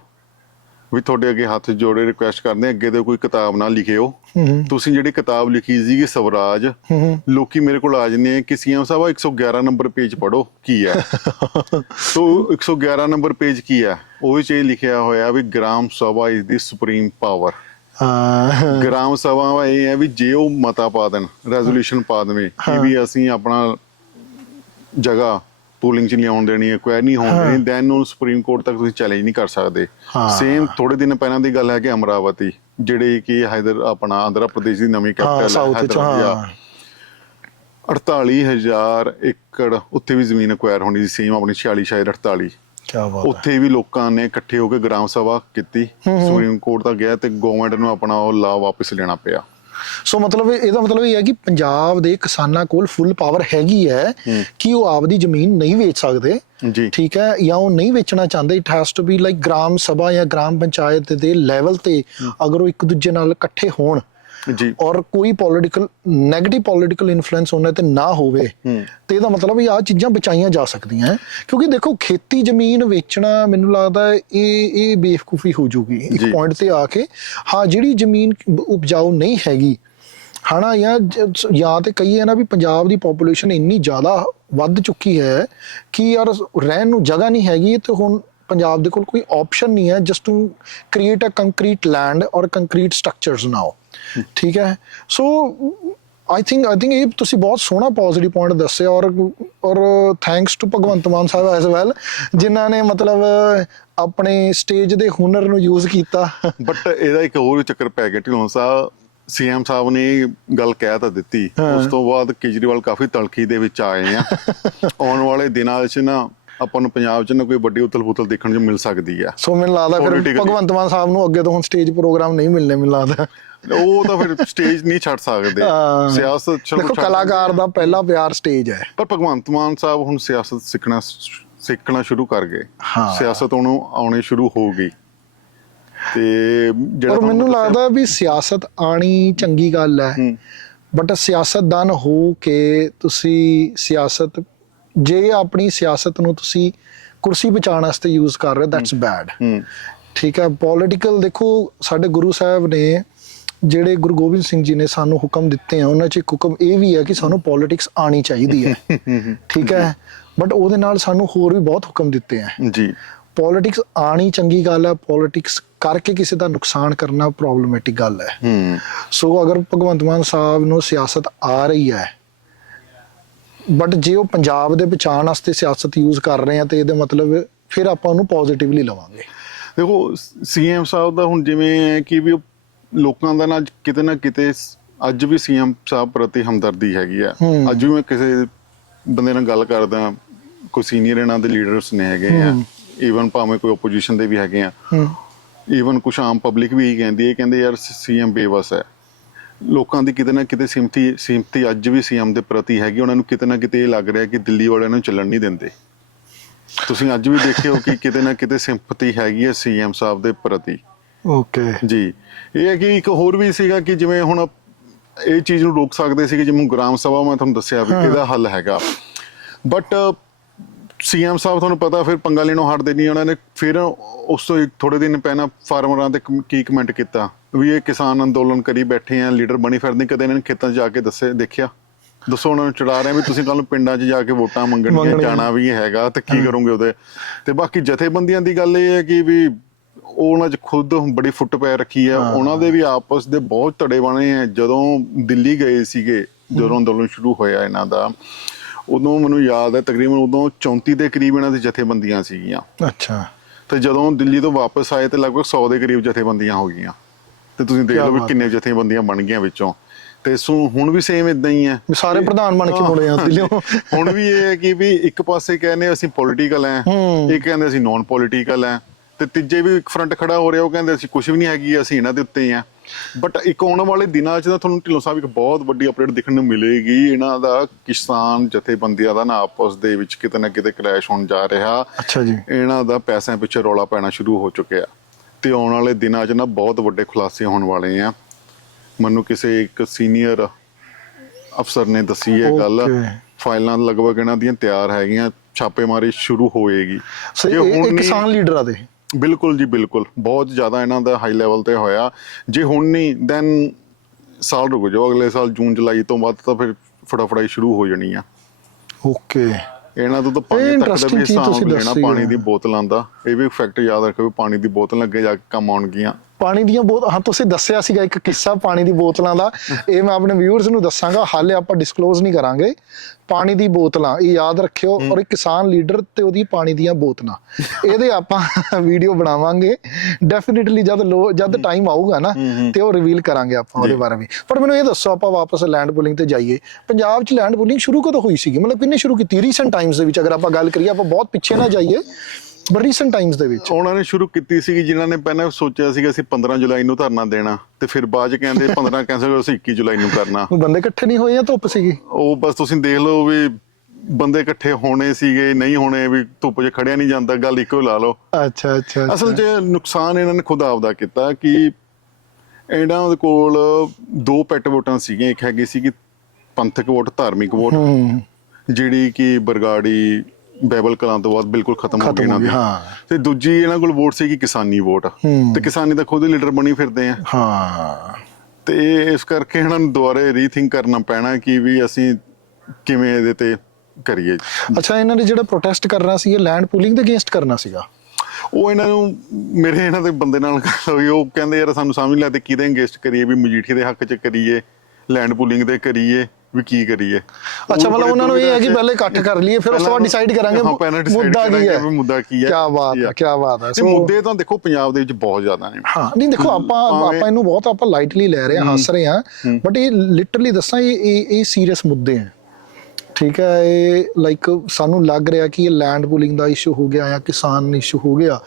ਵੀ ਤੁਹਾਡੇ ਅੱਗੇ ਹੱਥ ਜੋੜੇ ਰਿਕੁਐਸਟ ਕਰਦੇ ਅੱਗੇ ਤੇ ਕੋਈ ਕਿਤਾਬ ਨਾ ਲਿਖਿਓ। ਤੁਸੀਂ ਜਿਹੜੀ ਕਿਤਾਬ ਲਿਖੀ ਸੀਗੀ ਸਵਰਾਜ ਲੋਕੀ ਮੇਰੇ ਕੋਲ ਆ ਆ ਕਿ ਸੀਐਮ ਸਾਹਿਬ ਆਹ 111 ਨੰਬਰ ਪੇਜ ਪੜੋ ਕੀ ਹੈ? (laughs) ਸੋ 111 ਨੰਬਰ ਪੇਜ ਕੀ ਹੈ? ਉਹ ਵਿੱਚ ਇਹ ਲਿਖਿਆ ਹੋਇਆ ਵੀ gram sabha is the supreme power gram sabha ਇਹ ਹੈ ਵੀ ਜੇ ਉਹ ਮਤਾ ਪਾ ਦੇਣ ਰੈਜ਼ੋਲੂਸ਼ਨ ਪਾ ਦੇਵੇ ਕਿ ਵੀ ਅਸੀਂ ਆਪਣਾ ਜਗ੍ਹਾ ਪੂਲਿੰਗ ਚ ਲਿਆਉਣ ਦੇਣੀ ਹੈ ਕੋਈ ਨਹੀਂ ਹੋਣ ਦੇਣੀ ਦੈਨ ਉਹ ਸੁਪਰੀਮ ਕੋਰਟ ਤੱਕ ਤੁਸੀਂ ਚੈਲੰਜ ਨਹੀਂ ਕਰ ਸਕਦੇ। ਸੇਮ ਥੋੜੇ ਦਿਨ ਪਹਿਲਾਂ ਦੀ ਗੱਲ ਹੈ ਕਿ ਅਮਰਾਵਤੀ ਜਿਹੜੇ ਕਿ ਹੈਦਰ ਆਪਣਾ ਆਂਧਰਾ ਪ੍ਰਦੇਸ਼ ਦੀ ਨਵੀਂ ਕੈਪੀਟਲ ਹੈ ਸਾਊਥ ਚ ਹੈਦਰਾਬਾਦ ਹਾਂ। 48000 ਏਕੜ ਉੱਥੇ ਵੀ ਜ਼ਮੀਨ ਅਕਵਾਇਰ ਹੋਣੀ ਸੀ ਸੇਮ ਆਪਣੀ 46 ਸ਼ਾਇਦ 48 ਕੀ ਬਾਤ ਹੈ। ਉੱਥੇ ਵੀ ਲੋਕਾਂ ਨੇ ਇਕੱਠੇ ਹੋ ਕੇ ਗ੍ਰਾਮ ਸਭਾ ਕੀਤੀ ਸੁਪਰੀਮ ਕੋਰਟ ਤੱਕ ਗਿਆ ਤੇ ਗਵਰਨਮੈਂਟ ਨੂੰ ਆਪਣਾ ਉਹ ਲਾ ਵਾਪਸ ਲੈਣਾ ਪਿਆ। ਸੋ ਮਤਲਬ ਇਹ- ਇਹਦਾ ਮਤਲਬ ਇਹ ਹੈ ਕਿ ਪੰਜਾਬ ਦੇ ਕਿਸਾਨਾਂ ਕੋਲ ਫੁੱਲ ਪਾਵਰ ਹੈਗੀ ਹੈ ਕਿ ਉਹ ਆਪਦੀ ਜ਼ਮੀਨ ਨਹੀਂ ਵੇਚ ਸਕਦੇ। ਜੀ। ਠੀਕ ਹੈ? ਜਾਂ ਉਹ ਨਹੀਂ ਵੇਚਣਾ ਚਾਹੁੰਦੇ। It has to be like gram sabha ਜਾਂ ਗ੍ਰਾਮ ਪੰਚਾਇਤ ਦੇ ਲੈਵਲ ਤੇ ਅਗਰ ਉਹ ਇੱਕ ਦੂਜੇ ਨਾਲ ਇਕੱਠੇ ਹੋਣ ਜੀ ਔਰ ਕੋਈ ਪੋਲਿਟੀਕਲ 네ਗੇਟਿਵ ਪੋਲਿਟੀਕਲ ਇਨਫਲੂਐਂਸ ਉਹਨਾਂ ਤੇ ਨਾ ਹੋਵੇ ਤੇ ਇਹਦਾ ਮਤਲਬ ਇਹ ਆ ਚੀਜ਼ਾਂ ਬਚਾਈਆਂ ਜਾ ਸਕਦੀਆਂ ਹੈ। ਕਿਉਂਕਿ ਦੇਖੋ ਖੇਤੀ ਜ਼ਮੀਨ ਵੇਚਣਾ ਮੈਨੂੰ ਲੱਗਦਾ ਇਹ ਇਹ ਬੇਵਕੂਫੀ ਹੋ ਜੂਗੀ ਇੱਕ। ਪੁਆਇੰਟ ਤੇ ਆ ਕੇ ਹਾਂ ਜਿਹੜੀ ਜ਼ਮੀਨ ਉਪਜਾਊ ਨਹੀਂ ਹੈਗੀ ਜਾਂ ਜ- ਜਾਂ ਤੇ ਕਹੀਏ ਨਾ ਵੀ ਪੰਜਾਬ ਦੀ ਪੋਪੂਲੇਸ਼ਨ ਇੰਨੀ ਜ਼ਿਆਦਾ ਵੱਧ ਚੁੱਕੀ ਹੈ ਕਿ ਯਾਰ ਰਹਿਣ ਨੂੰ ਜਗ੍ਹਾ ਨਹੀਂ ਹੈਗੀ ਤੇ ਹੁਣ ਪੰਜਾਬ ਦੇ ਕੋਲ ਕੋਈ ਆਪਸ਼ਨ ਨਹੀਂ ਹੈ just to create a concrete land ਔਰ ਕੰਕਰੀਟ ਸਟਰਕਚਰਸ ਨਾਓ ਠੀਕ ਹੈ। ਸੋ ਆਈ ਥਿੰਕ ਆਈ ਥਿੰਕ ਇਹ ਤੁਸੀਂ ਬਹੁਤ ਸੋਹਣਾ ਪੋਜ਼ਿਟਿਵ ਪੁਆਇੰਟ ਦੱਸਿਆ ਔਰ ਔਰ thanks to Bhagwant Mann sahib as well ਜਿਨ੍ਹਾਂ ਨੇ ਮਤਲਬ ਆਪਣੇ ਸਟੇਜ ਦੇ ਹੁਨਰ ਨੂੰ ਯੂਜ਼ ਕੀਤਾ। ਬਟ ਇਹਦਾ ਇੱਕ ਹੋਰ ਚੱਕਰ ਪੈ ਗਿਆ ਢਿੱਲੋਂ ਸਾਹਿਬ ਸੀਐਮ ਸਾਹਿਬ ਨੇ ਗੱਲ ਕਹਿ ਤਾਂ ਦਿੱਤੀ। ਉਸ ਤੋਂ ਬਾਅਦ ਕੇਜਰੀਵਾਲ ਕਾਫੀ ਤਲਖੀ ਦੇ ਵਿੱਚ ਆਏ ਆ। (laughs) ਆਉਣ ਵਾਲੇ ਦਿਨਾਂ ਵਿੱਚ ਨਾ ਆਪਾਂ ਨੂੰ ਪੰਜਾਬ 'ਚ ਨਾ ਕੋਈ ਵੱਡੀ ਉਥਲ-ਪੁਥਲ ਦੇਖਣ ਨੂੰ ਮਿਲ ਸਕਦੀ ਆ। ਸੋ ਮੈਨੂੰ ਲੱਗਦਾ ਫਿਰ. ਭਗਵੰਤ ਮਾਨ ਸਾਹਿਬ ਨੂੰ ਅੱਗੇ ਤੋਂ ਹੁਣ ਸਟੇਜ ਪ੍ਰੋਗਰਾਮ ਨਹੀਂ ਮਿਲਨੇ ਮੈਨੂੰ ਲੱਗਦਾ। ਉਹ ਤਾਂ ਫਿਰ ਸਟੇਜ ਨਹੀਂ ਛੱਡ ਸਕਦੇ। ਹਾਂ। ਸਿਆਸਤ ਚਲੋ ਦੇਖੋ ਛੱਡ ਕਲਾਕਾਰ ਦਾ ਪਹਿਲਾ ਪਿਆਰ ਸਟੇਜ ਹੈ। ਪਰ ਭਗਵੰਤ ਮਾਨ ਸਾਹਿਬ ਹੁਣ ਸਿਆਸਤ ਸਿੱਖਣਾ ਸਿੱਖਣਾ ਸ਼ੁਰੂ ਕਰ ਗਏ। ਹਾਂ। ਸਿਆਸਤ ਉਹਨੂੰ ਆਉਣੀ ਸ਼ੁਰੂ ਹੋ ਗਈ। ਤੇ ਜਿਹੜਾ ਔਰ ਤੁਹਾਨੂੰ ਮੈਨੂੰ ਦੱਸਿਆ- ਲੱਗਦਾ ਵੀ ਸਿਆਸਤ ਆਣੀ ਚੰਗੀ ਗੱਲ ਹੈ। ਹੂੰ। ਬਟ ਸਿਆਸਤਦਾਨ ਹੋ ਕੇ ਤੁਸੀਂ ਸਿਆਸਤ ਜੇ ਆਪਣੀ ਸਿਆਸਤ ਨੂੰ ਤੁਸੀਂ ਕੁਰਸੀ ਬਚਾਉਣ ਵਾਸਤੇ ਯੂਜ਼ ਕਰ ਰਹੇ ਹੋ ਦੈਟਸ ਬੈਡ ਹੂੰ। ਠੀਕ ਹੈ ਪੋਲਿਟੀਕਲ ਦੇਖੋ ਸਾਡੇ ਗੁਰੂ ਸਾਹਿਬ ਨੇ ਜਿਹੜੇ ਗੁਰੂ ਗੋਬਿੰਦ ਸਿੰਘ ਜੀ ਨੇ ਸਾਨੂੰ ਹੁਕਮ ਦਿੱਤੇ ਆ ਉਹਨਾਂ 'ਚ ਇੱਕ ਹੁਕਮ ਇਹ ਵੀ ਹੈ ਕਿ ਸਾਨੂੰ ਪੋਲਿਟਿਕਸ ਆਣੀ ਚਾਹੀਦੀ ਹੈ। (laughs) ਠੀਕ ਹੈ? ਬਟ ਉਹਦੇ ਨਾਲ ਸਾਨੂੰ ਹੋਰ ਵੀ ਬਹੁਤ ਹੁਕਮ ਦਿੱਤੇ ਆ। ਜੀ। ਪੋਲਿਟਿਕਸ ਆਣੀ ਚੰਗੀ ਗੱਲ ਹੈ ਪੋਲਿਟਿਕਸ ਕਰਕੇ ਕਿਸੇ ਦਾ ਨੁਕਸਾਨ ਕਰਨਾ ਪ੍ਰੋਬਲਮੈਟਿਕ ਗੱਲ ਹੈ। ਸੋ ਅਗਰ ਭਗਵੰਤ ਮਾਨ ਸਾਹਿਬ ਨੂੰ ਸਿਆਸਤ ਆ ਰਹੀ ਹੈ ਬਟ ਜੇ ਉਹ ਪੰਜਾਬ ਦੇ ਬਚਾਉਣ ਵਾਸਤੇ ਸਿਆਸਤ ਯੂਜ਼ ਕਰ ਰਹੇ ਆ ਤੇ ਇਹਦਾ ਮਤਲਬ ਫਿਰ ਆਪਾਂ ਉਹਨੂੰ ਪੋਜ਼ਿਟਿਵਲੀ ਲਵਾਂਗੇ। ਦੇਖੋ ਸੀਐਮ ਸਾਹਿਬ ਦਾ ਹੁਣ ਜਿਵੇਂ ਹੈ ਕਿ ਵੀ ਲੋਕਾਂ ਦਾ ਨਾ ਕਿਤੇ ਨਾ ਕਿਤੇ ਅੱਜ ਵੀ ਸੀਐਮ ਸਾਹਿਬ ਪ੍ਰਤੀ ਹਮਦਰਦੀ ਹੈਗੀ ਆ। ਅੱਜ ਵੀ ਮੈਂ ਕਿਸੇ ਬੰਦੇ ਨਾਲ ਗੱਲ ਕਰਦਾ ਕੋਈ ਸੀਨੀਅਰ ਇਹਨਾਂ ਦੇ ਲੀਡਰਸ ਨੇ ਹੈਗੇ ਆ। ਈਵਨ ਭਾਵੇਂ ਕੋਈ ਆਪੋਜੀਸ਼ਨ ਦੇ ਵੀ ਹੈਗੇ ਆ। ਈਵਨ ਕੁਝ ਆਮ ਪਬਲਿਕ ਵੀ ਇਹੀ ਕਹਿੰਦੀ ਹੈ ਕਹਿੰਦੇ ਯਾਰ ਸੀਐਮ ਬੇਵਸ ਹੈ। ਲੋਕਾਂ ਦੀ ਕਿਤੇ ਨਾ ਕਿਤੇ ਸਿੰਪਥੀ ਸਿੰਪਥੀ ਅੱਜ ਵੀ ਸੀਐਮ ਦੇ ਪ੍ਰਤੀ ਹੈਗੀ ਉਹਨਾਂ ਨੂੰ ਕਿਤੇ ਨਾ ਕਿਤੇ ਇਹ ਲੱਗ ਰਿਹਾ ਕਿ ਦਿੱਲੀ ਵਾਲਿਆਂ ਨੂੰ ਚੱਲਣ ਨਹੀਂ ਦਿੰਦੇ। ਤੁਸੀਂ ਅੱਜ ਵੀ ਦੇਖਿਓ ਕਿ ਕਿਤੇ ਨਾ ਕਿਤੇ ਸਿੰਪਥੀ ਹੈਗੀ ਹੈ ਸੀਐਮ ਸਾਹਿਬ ਦੇ ਪ੍ਰਤੀ। ਓਕੇ। ਜੀ। ਇਹ ਹੈ ਕਿ ਇੱਕ ਹੋਰ ਵੀ ਸੀਗਾ ਕਿ ਜਿਵੇਂ ਹੁਣ ਇਹ ਚੀਜ਼ ਨੂੰ ਰੋਕ ਸਕਦੇ ਸੀਗੇ ਜਿਵੇਂ ਗ੍ਰਾਮ ਸਭਾ ਮੈਂ ਤੁਹਾਨੂੰ ਦੱਸਿਆ ਵੀ ਇਹਦਾ ਹੱਲ ਹੈਗਾ। ਬਟ ਸੀਐਮ ਸਾਹਿਬ ਤੁਹਾਨੂੰ ਪਤਾ ਫਿਰ ਪੰਗਾ ਲੈਣੋਂ ਹਟਦੇ ਨਹੀਂ ਉਹਨਾਂ ਨੇ ਫਿਰ ਉਸ ਤੋਂ ਥੋੜੇ ਦਿਨ ਪਹਿਲਾਂ ਫਾਰਮਰਾਂ ਤੇ ਕੀ ਕਮੈਂਟ ਕੀਤਾ? ਵੀ ਇਹ ਕਿਸਾਨ ਅੰਦੋਲਨ ਕਰੀ ਬੈਠੇ ਆ ਲੀਡਰ ਬਣੀ ਫਿਰਦੇ ਕਦੇ ਇਹਨਾਂ ਨੇ ਖੇਤਾਂ 'ਚ ਜਾ ਕੇ ਦੱਸੇ ਦੇਖਿਆ? ਦੱਸੋ ਉਹਨਾਂ ਨੂੰ ਚੜਾ ਰਹੇ ਆ ਵੀ ਤੁਸੀਂ ਕੱਲ ਨੂੰ ਪਿੰਡਾਂ 'ਚ ਜਾ ਕੇ ਵੋਟਾਂ ਮੰਗਣੀਆਂ। ਜਾਣਾ ਵੀ ਹੈਗਾ ਤੇ ਕੀ ਕਰੋਗੇ ਉਹਦੇ? ਤੇ ਬਾਕੀ ਜਥੇਬੰਦੀਆਂ ਦੀ ਗੱਲ ਇਹ ਹੈ ਕਿ ਵੀ ਉਹਨਾਂ 'ਚ ਖੁਦ ਬੜੀ ਫੁੱਟ ਪੈ ਰੱਖੀ ਹੈ। ਉਹਨਾਂ ਦੇ ਵੀ ਆਪਸ ਦੇ ਬਹੁਤ ਧੜੇ ਬਣੇ ਆ। ਜਦੋਂ ਦਿੱਲੀ ਗਏ ਸੀਗੇ ਜਦੋਂ ਅੰਦੋਲਨ ਸ਼ੁਰੂ ਹੋਇਆ ਇਹਨਾਂ ਦਾ ਉਦੋਂ ਮੈਨੂੰ ਯਾਦ ਹੈ ਤਕਰੀਬਨ ਉਦੋਂ 34 ਦੇ ਕਰੀਬ ਇਹਨਾਂ ਦੀ ਜਥੇਬੰਦੀਆਂ ਸੀਗੀਆਂ। ਅੱਛਾ। ਤੇ ਜਦੋਂ ਦਿੱਲੀ ਤੋਂ ਵਾਪਸ ਆਏ ਤੇ ਲਗਭਗ 100 ਦੇ ਕਰੀਬ ਜਥੇਬੰਦੀਆਂ ਹੋ ਗਈਆਂ। ਤੇ ਤੁਸੀਂ ਦੇਖ ਲਓ ਵੀ ਕਿੰਨੇ ਜਥੇਬੰਦੀਆਂ ਬਣ ਗਈਆਂ ਵਿੱਚੋਂ। ਤੇ ਸੋ ਹੁਣ ਵੀ ਸੇਮ ਇਦਾਂ ਹੀ ਹੈ ਸਾਰੇ ਪ੍ਰਧਾਨ ਬਣ ਕੇ ਮੁੜੇ ਆ ਦਿੱਲੀੋਂ ਹੁਣ ਵੀ ਇਹ ਹੈ ਕਿ ਵੀ ਇੱਕ ਪਾਸੇ ਕਹਿੰਦੇ ਅਸੀਂ ਪੋਲੀਟੀਕਲ ਹੈ ਹੂੰ। ਇੱਕ ਕਹਿੰਦੇ ਅਸੀਂ ਨਾਨ ਪੋਲੀਟੀਕਲ ਹੈ ਤੇ ਤੀਜੇ ਵੀ ਇੱਕ ਫਰੰਟ ਖੜਾ ਹੋ ਰਿਹਾ ਉਹ ਕਹਿੰਦੇ ਅਸੀਂ ਕੁਝ ਵੀ ਨਹੀਂ ਹੈਗੀ ਅਸੀਂ ਇਹਨਾਂ ਦੇ ਉੱਤੇ ਹੀ ਆ। ਬਟ ਇੱਕ ਆਉਣ ਵਾਲੇ ਦਿਨਾਂ 'ਚ ਤਾਂ ਤੁਹਾਨੂੰ ਢਿੱਲੋਂ ਸਾਹਿਬ ਇੱਕ ਬਹੁਤ ਵੱਡੀ ਅਪਡੇਟ ਦੇਖਣ ਨੂੰ ਮਿਲੇਗੀ। ਇਹਨਾਂ ਦਾ ਕਿਸਾਨ ਜਥੇਬੰਦੀਆਂ ਦਾ ਨਾ ਆਪਸ ਦੇ ਵਿੱਚ ਕਿਤੇ ਨਾ ਕਿਤੇ ਕਲੈਸ਼ ਹੋਣ ਜਾ ਰਿਹਾ। ਅੱਛਾ ਜੀ। ਇਹਨਾਂ ਦਾ ਪੈਸਿਆਂ ਪਿੱਛੇ ਰੌਲਾ ਪੈਣਾ ਸ਼ੁਰੂ ਹੋ ਚੁੱਕਿਆ। ਤੇ ਆਉਣ ਵਾਲੇ ਦਿਨਾਂ 'ਚ ਨਾ ਬਹੁਤ ਵੱਡੇ ਖੁਲਾਸੇ ਹੋਣ ਵਾਲੇ ਆ। ਮੈਨੂੰ ਕਿਸੇ ਇੱਕ ਸੀਨੀਅਰ ਅਫਸਰ ਨੇ ਦੱਸੀ ਇਹ ਗੱਲ. ਫਾਈਲਾਂ ਲਗਭਗ ਇਹਨਾਂ ਦੀਆਂ ਤਿਆਰ ਹੈਗੀਆਂ ਛਾਪੇਮਾਰੀ ਸ਼ੁਰੂ ਹੋਏਗੀ। ਜੇ ਨਹੀਂ- ਕਿਸਾਨ ਲੀਡਰਾਂ ਦੇ। ਬਿਲਕੁਲ ਜੀ ਬਿਲਕੁਲ। ਬਹੁਤ ਜ਼ਿਆਦਾ ਇਹਨਾਂ ਦਾ ਹਾਈ ਲੈਵਲ ਤੇ ਹੋਇਆ। ਜੇ ਹੁਣ ਨਹੀਂ ਦੈਨ ਸਾਲ ਰੁਕ ਜਾਓ। ਅਗਲੇ ਸਾਲ ਜੂਨ ਜੁਲਾਈ ਤੋਂ ਬਾਅਦ ਤਾਂ ਫਿਰ ਫਟਾਫੜਾਈ ਸ਼ੁਰੂ ਹੋ ਜਾਣੀ ਆ। ਓਕੇ। ਇਹਨਾਂ ਤੋਂ ਤਾਂ ਪਾਣੀ ਤੱਕ ਦਾ ਵੀ ਹਿਸਾਬ ਲੈਣਾ ਪਾਣੀ। ਦੀ ਬੋਤਲਾਂ ਦਾ। ਇਹ ਵੀ ਫੈਕਟ ਯਾਦ ਰੱਖੋ ਪਾਣੀ ਦੀ ਬੋਤਲ ਅੱਗੇ ਜਾ ਕੇ ਕੰਮ ਆਉਣਗੀਆਂ। ਪਾਣੀ ਦੀਆਂ ਬੋਤ ਹਾਂ ਤੁਸੀਂ ਦੱਸਿਆ ਸੀਗਾ ਇੱਕ ਕਿੱਸਾ ਪਾਣੀ ਦੀ ਬੋਤਲਾਂ ਦਾ। ਇਹ ਮੈਂ ਆਪਣੇ ਵਿਊਅਰਸ ਨੂੰ ਦੱਸਾਂਗਾ ਹਾਲੇ ਆਪਾਂ ਡਿਸਕਲੋਜ਼ ਨਹੀਂ ਕਰਾਂਗੇ। ਪਾਣੀ ਦੀ ਬੋਤਲਾਂ ਇਹ ਯਾਦ ਰੱਖਿਓ ਔਰ ਇੱਕ ਕਿਸਾਨ ਲੀਡਰ ਤੇ ਉਹਦੀ ਪਾਣੀ ਦੀਆਂ ਬੋਤਲਾਂ। ਇਹਦੇ ਆਪਾਂ ਵੀਡੀਓ ਬਣਾਵਾਂਗੇ। ਡੈਫੀਨਿਟਲੀ ਜਦ ਜਦ ਟਾਈਮ ਆਊਗਾ ਨਾ ਤੇ ਉਹ ਰਿਵੀਲ ਕਰਾਂਗੇ ਆਪਾਂ ਉਹਦੇ ਬਾਰੇ ਵੀ। ਪਰ ਮੈਨੂੰ ਇਹ ਦੱਸੋ ਆਪਾਂ ਵਾਪਸ ਲੈਂਡ ਪੁਲਿੰਗ ਤੇ ਜਾਈਏ। ਪੰਜਾਬ 'ਚ ਲੈਂਡ ਪੁਲਿੰਗ ਸ਼ੁਰੂ ਕਦੋਂ ਹੋਈ ਸੀਗੀ? ਮਤਲਬ ਕਿੰਨੇ ਸ਼ੁਰੂ ਕੀਤੀ? ਰੀਸੈਂਟ ਟਾਈਮਸ ਦੇ ਵਿੱਚ ਅਗਰ ਆਪਾਂ ਗੱਲ ਕਰੀਏ ਆਪਾਂ ਬਹੁਤ ਪਿੱਛੇ ਨਾ ਜਾਈਏ। ਪਰ ਰੀਸੈਂਟ ਟਾਈਮਸ ਦੇ ਵਿੱਚ। ਉਹਨਾਂ ਨੇ ਸ਼ੁਰੂ ਕੀਤੀ ਸੀ ਜਿਨ੍ਹਾਂ ਨੇ ਪਹਿਲਾਂ ਸੋਚਿਆ ਸੀਗਾ ਅਸੀਂ 15 ਜੁਲਾਈ ਨੂੰ ਧਰਨਾ ਦੇਣਾ ਤੇ ਫਿਰ ਬਾਅਦ ਚ ਕਹਿੰਦੇ 15 ਕੈਂਸਲ ਕਰੋ ਅਸੀਂ 21 ਜੁਲਾਈ ਨੂੰ ਕਰਨਾ। ਬੰਦੇ ਇਕੱਠੇ ਨਹੀਂ ਹੋਏ ਆ ਧੁੱਪ ਸੀਗੀ? ਉਹ ਬਸ ਤੁਸੀਂ ਦੇਖ ਲਓ ਵੀ ਬੰਦੇ ਇਕੱਠੇ ਹੋਣੇ ਸੀਗੇ ਨਹੀਂ ਹੋਣੇ ਵੀ ਧੁੱਪ 'ਚ ਖੜਿਆ ਨਹੀਂ ਜਾਂਦਾ ਗੱਲ ਇੱਕੋ ਲਾ ਲਓ। ਅੱਛਾ ਅੱਛਾ ਅਸਲ 'ਚ ਨੁਕਸਾਨ ਇਹਨਾਂ ਨੇ ਖੁਦ ਆਪਦਾ ਕੀਤਾ ਕਿ ਇਹਨਾਂ ਦੇ ਕੋਲ ਦੋ ਪੈਟ ਵੋਟਾਂ ਸੀਗੀਆਂ ਇੱਕ ਹੈਗੀ ਸੀ ਕਿ ਪੰਥਕ ਵੋਟ ਧਾਰਮਿਕ ਵੋਟ ਜਿਹੜੀ ਕਿ ਬਰਗਾੜੀ ਬਾਈਬਲ ਕਲਾਂ ਤੋਂ ਬਾਅਦ ਬਿਲਕੁਲ ਖਤਮ ਹੋ ਖਤਮ ਗਈ ਹੋ ਇਹਨਾਂ ਗਈ, ਦੀ। ਹਾਂ। ਤੇ ਦੂਜੀ ਇਹਨਾਂ ਕੋਲ ਵੋਟ ਸੀਗੀ ਕਿਸਾਨੀ ਵੋਟ ਹੂੰ। ਤੇ ਕਿਸਾਨੀ ਦਾ ਖੁਦ ਲੀਡਰ ਬਣੀ ਫਿਰਦੇ ਆ। ਹਾਂ। ਤੇ ਇਸ ਕਰਕੇ ਇਹਨਾਂ ਨੂੰ ਦੁਬਾਰੇ ਰੀਥਿੰਕ ਕਰਨਾ ਪੈਣਾ ਕਿ ਵੀ ਅਸੀਂ ਕਿਵੇਂ ਇਹਦੇ ਤੇ ਕਰੀਏ। ਅੱਛਾ ਇਹਨਾਂ ਨੇ ਜਿਹੜਾ ਪ੍ਰੋਟੈਸਟ ਕਰਨਾ ਸੀ ਇਹ ਲੈਂਡ ਪੂਲਿੰਗ ਦੇ ਅਗੇਂਸਟ ਕਰਨਾ ਸੀਗਾ? ਉਹ ਇਹਨਾਂ ਨੂੰ ਮੇਰੇ ਇਹਨਾਂ ਦੇ ਬੰਦੇ ਨਾਲ ਗੱਲ ਹੋਈ ਉਹ ਕਹਿੰਦੇ ਯਾਰ ਸਾਨੂੰ ਸਮਝ ਲੈ ਤੇ ਕਿਹਦੇ ਅੰਗੇਸਟ ਕਰੀਏ ਵੀ ਮਜੀਠੀ ਦੇ ਹੱਕ 'ਚ ਕਰੀਏ ਲੈਂਡ ਪੂਲਿੰਗ ਦੇ ਕਰੀਏ। ਵੀ ਕੀ ਕਰੀਏ? ਅੱਛਾ ਮਤਲਬ ਉਹਨਾਂ ਨੂੰ ਇਹ ਹੈ ਕਿ ਪਹਿਲੇ ਇਕੱਠ ਕਰ ਲਈਏ ਫਿਰ ਉਸ ਤੋਂ ਬਾਅਦ ਡਿਸਾਈਡ ਕਰਾਂਗੇ ਮੁੱਦਾ ਕੀ ਹੈ। ਮੁੱਦਾ ਕੀ ਹੈ ਕੀ ਬਾਤ ਹੈ। ਕੀ ਬਾਤ ਹੈ। ਇਹ ਮੁੱਦੇ ਤਾਂ ਦੇਖੋ ਪੰਜਾਬ ਦੇ ਵਿੱਚ ਬਹੁਤ ਜ਼ਿਆਦਾ ਨੇ। ਹਾਂ ਨਹੀਂ ਦੇਖੋ ਆਪਾਂ ਆਪਾਂ ਇਹਨੂੰ ਬਹੁਤ ਆਪਾਂ ਲਾਈਟਲੀ ਲੈ ਰਹੇ ਹਾਂ ਹੱਸ ਰਹੇ ਹਾਂ ਬਟ ਇਹ ਲਿਟਰਲੀ ਦੱਸਾਂ ਇਹ ਇਹ ਇਹ ਸੀਰੀਅਸ ਮੁੱਦੇ ਹੈ। ਠੀਕ ਹੈ ਇਹ ਲਾਈਕ ਸਾਨੂੰ ਲੱਗ ਰਿਹਾ ਕਿ ਇਹ ਲੈਂਡ ਪੂਲਿੰਗ ਦਾ ਇਸ਼ੂ ਹੋ ਗਿਆ ਜਾਂ ਕਿਸਾਨ ਇਸ਼ੂ ਹੋ ਗਿਆ।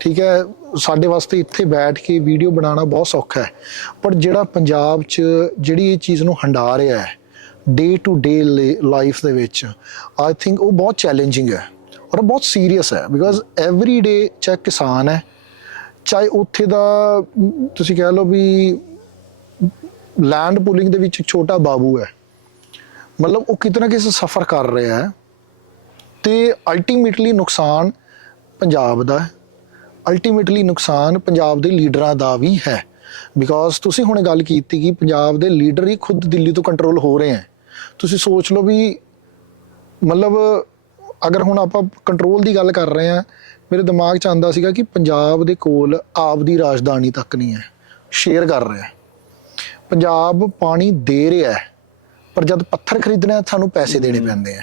ਠੀਕ ਹੈ ਸਾਡੇ ਵਾਸਤੇ ਇੱਥੇ ਬੈਠ ਕੇ ਵੀਡੀਓ ਬਣਾਉਣਾ ਬਹੁਤ ਸੌਖਾ ਹੈ। ਪਰ ਜਿਹੜਾ ਪੰਜਾਬ 'ਚ ਜਿਹੜੀ ਇਹ ਚੀਜ਼ ਨੂੰ ਹੰਡਾ ਰਿਹਾ ਹੈ ਡੇ ਟੂ ਡੇ ਲਾਈਫ ਦੇ ਵਿੱਚ ਆਈ ਥਿੰਕ ਉਹ ਬਹੁਤ ਚੈਲੰਜਿੰਗ ਹੈ ਔਰ ਬਹੁਤ ਸੀਰੀਅਸ ਹੈ ਬਿਕਾਜ਼ ਐਵਰੀ ਡੇ ਚਾਹੇ ਕਿਸਾਨ ਹੈ, ਚਾਹੇ ਉੱਥੇ ਦਾ, ਤੁਸੀਂ ਕਹਿ ਲਓ ਵੀ ਲੈਂਡ ਪੂਲਿੰਗ ਦੇ ਵਿੱਚ ਛੋਟਾ ਬਾਬੂ ਹੈ, ਮਤਲਬ ਉਹ ਕਿਤਨਾ ਕਿਸ ਸਫਰ ਕਰ ਰਿਹਾ ਹੈ ਤੇ ਅਲਟੀਮੇਟਲੀ ਨੁਕਸਾਨ ਪੰਜਾਬ ਦਾ ਹੈ ਅਲਟੀਮੇਟਲੀ ਨੁਕਸਾਨ ਪੰਜਾਬ ਦੇ ਲੀਡਰਾਂ ਦਾ ਵੀ ਹੈ ਬਿਕੋਜ਼ ਤੁਸੀਂ ਹੁਣ ਗੱਲ ਕੀਤੀ ਕਿ ਪੰਜਾਬ ਦੇ ਲੀਡਰ ਹੀ ਖੁਦ ਦਿੱਲੀ ਤੋਂ ਕੰਟਰੋਲ ਹੋ ਰਹੇ ਹੈ। ਤੁਸੀਂ ਸੋਚ ਲਓ ਵੀ ਮਤਲਬ ਅਗਰ ਹੁਣ ਆਪਾਂ ਕੰਟਰੋਲ ਦੀ ਗੱਲ ਕਰ ਰਹੇ ਹਾਂ ਮੇਰੇ ਦਿਮਾਗ 'ਚ ਆਂਦਾ ਸੀਗਾ ਕਿ ਪੰਜਾਬ ਦੇ ਕੋਲ ਆਪ ਦੀ ਰਾਜਧਾਨੀ ਤੱਕ ਨਹੀਂ ਹੈ ਸ਼ੇਅਰ ਕਰ ਰਿਹਾ। ਪੰਜਾਬ ਪਾਣੀ ਦੇ ਰਿਹਾ ਹੈ ਪਰ ਜਦ ਪੱਥਰ ਖਰੀਦਣਾ ਸਾਨੂੰ ਪੈਸੇ ਦੇਣੇ ਪੈਂਦੇ ਆ।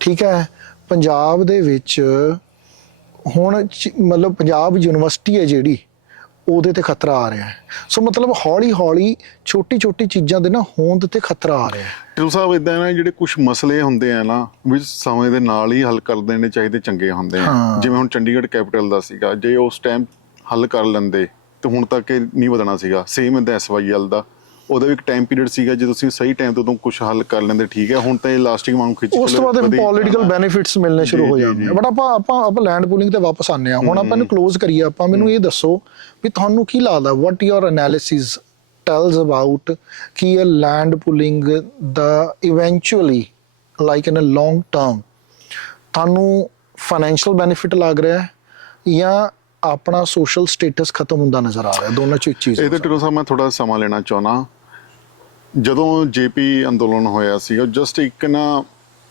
ਠੀਕ ਹੈ? ਪੰਜਾਬ ਦੇ ਵਿੱਚ ਹੁਣ ਮਤਲਬ ਪੰਜਾਬ ਯੂਨੀਵਰਸਿਟੀ ਹੈ ਜਿਹੜੀ ਉਹਦੇ ਤੇ ਖਤਰਾ ਆ ਰਿਹਾ ਹੈ। ਸੋ ਮਤਲਬ ਹੌਲੀ ਹੌਲੀ ਛੋਟੀ ਛੋਟੀ ਚੀਜ਼ਾਂ ਦੇ ਨਾ ਹੋਂਦ ਤੇ ਖਤਰਾ ਆ ਰਿਹਾ ਹੈ। ਟਿਲ ਸਾਹਿਬ ਇਦਾਂ ਨਾ ਜਿਹੜੇ ਕੁਝ ਮਸਲੇ ਹੁੰਦੇ ਆ ਨਾ ਵੀ ਸਮੇਂ ਦੇ ਨਾਲ ਹੀ ਹੱਲ ਕਰ ਦੇਣੇ ਚਾਹੀਦੇ ਚੰਗੇ ਹੁੰਦੇ ਆ। ਜਿਵੇਂ ਹੁਣ ਚੰਡੀਗੜ੍ਹ ਕੈਪੀਟਲ ਦਾ ਸੀਗਾ ਜੇ ਉਸ ਟਾਈਮ ਹੱਲ ਕਰ ਲੈਂਦੇ ਤੇ ਹੁਣ ਤੱਕ ਇਹ ਨਹੀਂ ਵਧਣਾ ਸੀਗਾ। ਸੇਮ ਇਹਦਾ ਐਸਵਾਈਐਲ ਦਾ। ਉਹਦਾ ਵੀ ਇੱਕ ਟਾਈਮ ਪੀਰੀਅਡ ਸੀਗਾ ਜੇ ਤੁਸੀਂ ਸਹੀ ਟਾਈਮ ਤੋਂ ਉਦੋਂ ਕੁਝ ਹੱਲ ਕਰ ਲੈਂਦੇ ਠੀਕ ਹੈ? ਹੁਣ ਤਾਂ ਇਹ ਲਾਸਟਿੰਗ ਵਾਂਗ ਖਿੱਚ ਉਸ ਤੋਂ ਬਾਅਦ ਪੋਲਿਟੀਕਲ ਬੈਨੀਫਿਟਸ ਮਿਲਣੇ ਸ਼ੁਰੂ ਹੋ ਜਾਂਦੇ। ਆ। ਬਟ ਆਪਾਂ ਆਪਾਂ ਆਪਾਂ ਲੈਂਡ ਪੂਲਿੰਗ ਤੇ ਵਾਪਸ ਆਨੇ ਆ ਹੁਣ ਆਪਾਂ ਇਹਨੂੰ ক্লোਜ਼ ਕਰੀਏ ਆਪਾਂ ਮੈਨੂੰ ਇਹ ਦੱਸੋ ਵੀ ਤੁਹਾਨੂੰ ਕੀ ਲੱਗਦਾ what your analysis tells about ਕਿ ਇਹ land pooling the eventually like in a long term ਤੁਹਾਨੂੰ ਫਾਈਨੈਂਸ਼ੀਅਲ ਬੈਨੀਫਿਟ ਲੱਗ ਰਿਹਾ ਹੈ ਜਾਂ ਆਪਣਾ ਸੋਸ਼ਲ ਸਟੇਟਸ ਖਤਮ ਹੁੰਦਾ ਨਜ਼ਰ ਆ ਰਿਹਾ? ਦੋਨਾਂ ਚੋਂ ਇੱਕ ਚੀਜ਼ ਇਹਦੇ ਟਿਰੋ ਸਾਹਿਬ ਮੈਂ ਥੋੜਾ ਸਮਾਂ ਲੈਣਾ ਚਾਹਣਾ ਜਦੋਂ ਜੇਪੀ ਅੰਦੋਲਨ ਹੋਇਆ ਸੀਗਾ ਜਸਟ ਇੱਕ ਨਾ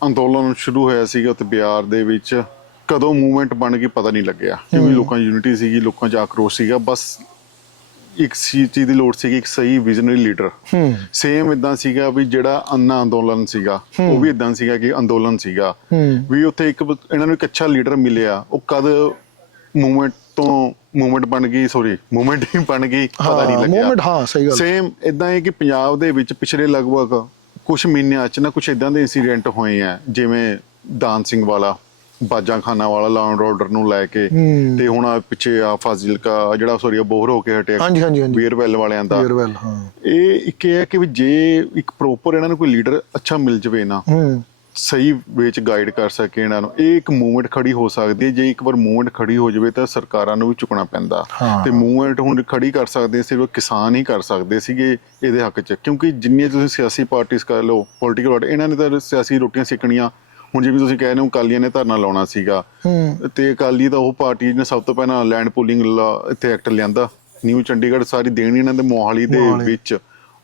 ਅੰਦੋਲਨ ਸ਼ੁਰੂ ਹੋਇਆ ਸੀਗਾ ਉੱਥੇ ਬਿਹਾਰ ਦੇ ਵਿੱਚ ਕਦੋਂ ਮੂਵਮੈਂਟ ਬਣ ਗਈ ਪਤਾ ਨਹੀਂ ਲੱਗਿਆ। ਕਿਉਂਕਿ ਲੋਕਾਂ 'ਚ ਯੂਨਿਟੀ ਸੀਗੀ ਲੋਕਾਂ 'ਚ ਆਕਰੋਸ਼ ਸੀਗਾ ਬਸ ਇੱਕ ਚੀਜ਼ ਦੀ ਲੋੜ ਸੀਗੀ ਇੱਕ ਸਹੀ ਵਿਜ਼ਨਰੀ ਲੀਡਰ ਸੇਮ ਇਦਾਂ ਸੀਗਾ ਵੀ ਜਿਹੜਾ ਅੰਨਾ ਅੰਦੋਲਨ ਸੀਗਾ ਉਹ ਵੀ ਇਦਾਂ ਸੀਗਾ ਕਿ ਅੰਦੋਲਨ ਸੀਗਾ। ਵੀ ਉੱਥੇ ਇੱਕ ਇਹਨਾਂ ਨੂੰ ਇੱਕ ਅੱਛਾ ਲੀਡਰ ਮਿਲਿਆ ਉਹ ਕਦ ਮੂਵਮੈਂਟ ਤੋਂ ਮੂਵਮੈਂਟ ਬਣ ਗਈ ਸੌਰੀ ਮੂਵਮੈਂਟ ਹੀ ਬਣ ਗਈ ਪਤਾ ਨਹੀਂ ਲੱਗਿਆ। ਮੂਵਮੈਂਟ ਹਾਂ ਸਹੀ ਗੱਲ। ਸੇਮ ਇਦਾਂ ਹੈ ਕਿ ਪੰਜਾਬ ਦੇ ਵਿੱਚ ਪਿਛਲੇ ਲਗਭਗ ਕੁਝ ਮਹੀਨਿਆਂ ਚ ਨਾ ਕੁਝ ਇਦਾਂ ਦੇ ਇਨਸੀਡੈਂਟ ਹੋਏ ਆ ਜਿਵੇਂ ਦਾਨ ਸਿੰਘ ਵਾਲਾ ਬਾਜਾਂ ਖਾਨਾ ਵਾਲਾ ਲਾਅ ਐਂਡ ਆਰਡਰ ਨੂੰ ਲੈ ਕੇ। ਤੇ ਹੁਣ ਪਿੱਛੇ ਆ ਫਾਜ਼ਿਲਕਾ ਜਿਹੜਾ ਸੌਰੀ ਬੋਰ ਹੋ ਕੇ ਹਟਿਆ। ਹਾਂਜੀ, ਹਾਂਜੀ, ਹਾਂਜੀ। ਬੀਅਰਵੈਲ ਵਾਲਿਆਂ ਦਾ। ਵੇਰ ਵੈਲ ਹਾਂ। ਇਹ ਇੱਕ ਇਹ ਹੈ ਕਿ ਜੇ ਇੱਕ ਪ੍ਰੋਪਰ ਇਹਨਾਂ ਨੂੰ ਕੋਈ ਲੀਡਰ ਅੱਛਾ ਮਿਲ ਜਵੇ ਨਾ ਸਹੀ ਵਿੱਚ ਗਾਈਡ ਕਰ ਸਕੇ ਇਹਨਾਂ ਨੂੰ। ਇਹ ਇੱਕ ਮੂਵਮੈਂਟ ਖੜੀ ਹੋ ਸਕਦੀ ਹੈ। ਜੇ ਇੱਕ ਵਾਰ ਮੂਵਮੈਂਟ ਖੜੀ ਹੋ ਜਾਵੇ ਤਾਂ ਸਰਕਾਰਾਂ ਨੂੰ ਵੀ ਚੁੱਕਣਾ ਪੈਂਦਾ। ਤੇ ਮੂਵਮੈਂਟ ਹੁਣ ਖੜੀ ਕਰ ਸਕਦੇ ਸਿਰਫ ਕਿਸਾਨ ਹੀ ਕਰ ਸਕਦੇ ਸੀਗੇ ਇਹਦੇ ਹੱਕ 'ਚ। ਕਿਉਂਕਿ ਜਿੰਨੀਆਂ ਤੁਸੀਂ ਸਿਆਸੀ ਪਾਰਟੀਆਂ ਕਰ ਲਓ ਪੋਲੀਟੀਕਲ ਪਾਰਟੀ ਇਹਨਾਂ ਨੇ ਤਾਂ ਸਿਆਸੀ ਰੋਟੀਆਂ ਸਿੱਕਣੀਆਂ ਹੁਣ ਜਿਵੇਂ ਤੁਸੀਂ ਕਹਿ ਰਹੇ ਹੋ ਅਕਾਲੀਆਂ ਨੇ ਧਰਨਾ ਲਾਉਣਾ ਸੀਗਾ। ਤੇ ਅਕਾਲੀ ਤਾਂ ਉਹ ਪਾਰਟੀ ਜਿਹਨੇ ਸਭ ਤੋਂ ਪਹਿਲਾਂ ਲੈਂਡ ਪੂਲਿੰਗ ਇੱਥੇ ਐਕਟ ਲਿਆਂਦਾ। ਨਿਊ ਚੰਡੀਗੜ੍ਹ ਸਾਰੀ ਦੇਣੀ ਇਹਨਾਂ ਦੇ ਮੋਹਾਲੀ ਦੇ। ਵਿੱਚ।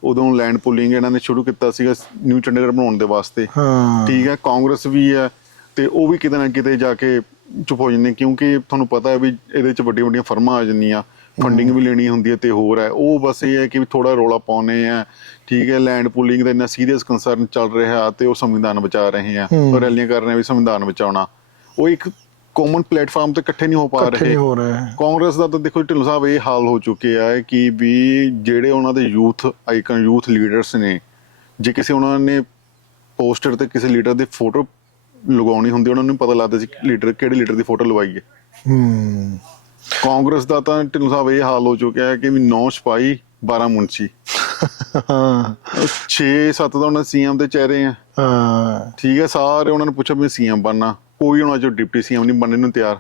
ਉਦੋਂ ਲੈਂਡ ਪੂਲਿੰਗ ਇਹਨਾਂ ਨੇ ਸ਼ੁਰੂ ਕੀਤਾ ਸੀਗਾ ਨਿਊ ਚੰਡੀਗੜ੍ਹ ਬਣਾਉਣ ਦੇ ਵਾਸਤੇ। ਹਾਂ ਠੀਕ ਹੈ ਕਾਂਗਰਸ ਵੀ ਹੈ ਤੇ ਉਹ ਵੀ ਕਿਤੇ ਨਾ ਕਿਤੇ ਜਾ ਕੇ ਚੁੱਪ ਹੋ ਜਾਂਦੇ ਕਿਉਂਕਿ ਤੁਹਾਨੂੰ ਪਤਾ ਹੈ ਵੀ ਇਹਦੇ ਚ ਵੱਡੀਆਂ ਵੱਡੀਆਂ ਫਰਮਾਂ ਆ ਜਾਂਦੀਆਂ ਫੰਡਿੰਗ ਵੀ ਲੈਣੀ ਹੁੰਦੀ ਹੈ ਤੇ ਹੋਰ ਹੈ। ਉਹ ਬਸ ਇਹ ਹੈ ਕਿ ਥੋੜਾ ਰੋਲਾ ਪਾਉਨੇ ਆ ਠੀਕ ਹੈ ਲੈਂਡ ਪੂਲਿੰਗ ਦਾ ਇੰਨਾ ਸੀਰੀਅਸ ਕੰਸਰਨ ਚੱਲ ਰਿਹਾ ਤੇ ਉਹ ਸੰਵਿਧਾਨ ਬਚਾ ਰਹੇ ਆ ਰੈਲੀਆਂ ਕਰ ਰਹੇ ਆ ਵੀ ਸੰਵਿਧਾਨ ਬਚਾਉਣਾ। ਉਹ ਇੱਕ ਕਾਮਨ ਪਲੇਟਫਾਰਮ ਤੇ ਇਕੱਠੇ ਨਹੀਂ ਹੋ ਪਾ ਰਹੇ। ਨਹੀਂ ਹੋ ਰਹੇ। ਕਾਂਗਰਸ ਦਾ ਤਾਂ ਦੇਖੋ ਢਿੱਲੋਂ ਸਾਹਿਬ ਇਹ ਹਾਲ ਹੋ ਚੁੱਕਿਆ ਹੈ ਕਿ ਵੀ ਜਿਹੜੇ ਉਹਨਾਂ ਦੇ ਯੂਥ ਆਈਕਨ ਯੂਥ ਲੀਡਰਸ ਨੇ ਜੇ ਕਿਸੇ ਉਹਨਾਂ ਨੇ ਪੋਸਟਰ ਤੇ ਕਿਸੇ ਲੀਡਰ ਦੀ ਫੋਟੋ ਲਗਾਉਣੀ ਹੁੰਦੀ ਉਹਨਾਂ ਨੂੰ ਪਤਾ ਲੱਗਦਾ ਸੀ ਲੀਡਰ ਕਿਹੜੇ ਲੀਡਰ ਦੀ ਫੋਟੋ ਲਵਾਈਏ ਹੂੰ। ਕਾਂਗਰਸ ਦਾ ਤਾਂ ਢਿੱਲੋਂ ਸਾਹਿਬ ਇਹ ਹਾਲ ਹੋ ਚੁੱਕਿਆ ਹੈ ਕਿ ਵੀ 9 ਸਿਪਾਹੀ 12 ਮੁੰਸ਼ੀ ਹਾਂ। 6 7 ਤਾਂ ਉਹਨਾਂ ਸੀਐਮ ਦੇ ਚਿਹਰੇ ਆ। ਹਾਂ। ਠੀਕ ਹੈ ਸਾਰੇ ਉਹਨਾਂ ਨੂੰ ਪੁੱਛੋ ਵੀ ਸੀਐਮ ਬਣਨਾ। ਕੋਈ ਉਹਨਾਂ ਚੋਂ ਡਿਪਟੀ ਸੀਐਮ ਨਹੀਂ ਬਣਨ ਨੂੰ ਤਿਆਰ।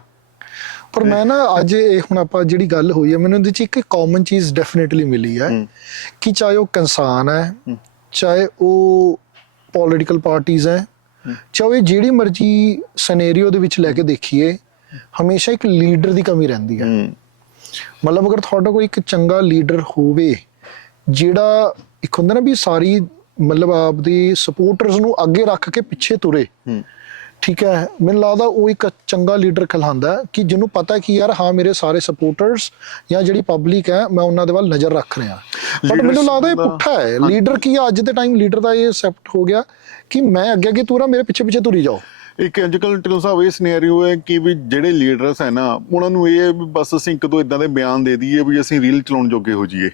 ਪਰ ਮੈਂ ਨਾ ਅੱਜ ਇਹ ਹੁਣ ਆਪਾਂ ਜਿਹੜੀ ਗੱਲ ਹੋਈ ਹੈ ਮੈਨੂੰ ਇਹਦੇ ਚ ਇੱਕ ਕਾਮਨ ਚੀਜ਼ ਡੈਫੀਨਿਟਲੀ ਮਿਲੀ ਹੈ। ਕਿ ਚਾਹੇ ਉਹ ਕਿਸਾਨ ਹੈ ਚਾਹੇ ਉਹ ਪੋਲਿਟੀਕਲ ਪਾਰਟੀਆਂ ਹੈ ਚਾਹੇ ਜਿਹੜੀ ਮਰਜ਼ੀ ਸਿਨੈਰੀਓ ਦੇ ਵਿੱਚ ਲੈ ਕੇ ਦੇਖੀਏ ਹਮੇਸ਼ਾ ਇੱਕ ਲੀਡਰ ਦੀ ਕਮੀ ਰਹਿੰਦੀ ਹੈ। ਮਤਲਬ ਅਗਰ ਤੁਹਾਡਾ ਕੋਈ ਇੱਕ ਚੰਗਾ ਲੀਡਰ ਹੋਵੇ ਜਿਹੜਾ ਇੱਕ ਹੁੰਦਾ ਨਾ ਵੀ ਸਾਰੀ ਮਤਲਬ ਆਪਦੀ ਸਪੋਰਟਰਸ ਨੂੰ ਅੱਗੇ ਰੱਖ ਕੇ ਪਿੱਛੇ ਤੁਰੇ ਠੀਕ ਹੈ ਮੈਨੂੰ ਲੱਗਦਾ ਉਹ ਇੱਕ ਚੰਗਾ ਲੀਡਰ ਕਹਿਲਾਉਂਦਾ ਹੈ ਕਿ ਜਿਹਨੂੰ ਪਤਾ ਕਿ ਯਾਰ ਹਾਂ ਮੇਰੇ ਸਾਰੇ ਸਪੋਰਟਰਸ ਜਾਂ ਜਿਹੜੀ ਪਬਲਿਕ ਹੈ ਮੈਂ ਉਹਨਾਂ ਦੇ ਵੱਲ ਨਜ਼ਰ ਰੱਖ ਰਿਹਾ ਬਟ ਮੈਨੂੰ ਲੱਗਦਾ ਇਹ ਪੁੱਠਾ ਹੈ। ਲੀਡਰ ਕੀ ਅੱਜ ਦੇ ਟਾਈਮ ਲੀਡਰ ਦਾ ਇਹ ਸੈਪਟ ਹੋ ਗਿਆ ਕਿ ਮੈਂ ਅੱਗੇ ਅੱਗੇ ਤੁਰਾਂ ਮੇਰੇ ਪਿੱਛੇ ਪਿੱਛੇ ਤੁਰੀ ਜਾਓ। ਇੱਕ ਅੱਜਕੱਲ ਢਿੱਲੋਂ ਸਾਹਿਬ ਇਹ ਸਿਨੈਰੀਓ ਹੈ ਕਿ ਵੀ ਜਿਹੜੇ ਲੀਡਰਸ ਹੈ ਨਾ ਉਹਨਾਂ ਨੂੰ ਇਹ ਬਸ ਅਸੀਂ ਇੱਕ ਦੋ ਇਦਾਂ ਦੇ ਬਿਆਨ ਦੇ ਦਈਏ ਵੀ ਅਸੀਂ ਰੀਲ ਚਲਾਉਣ ਜੋਗੇ ਹੋ ਜਾਈਏ।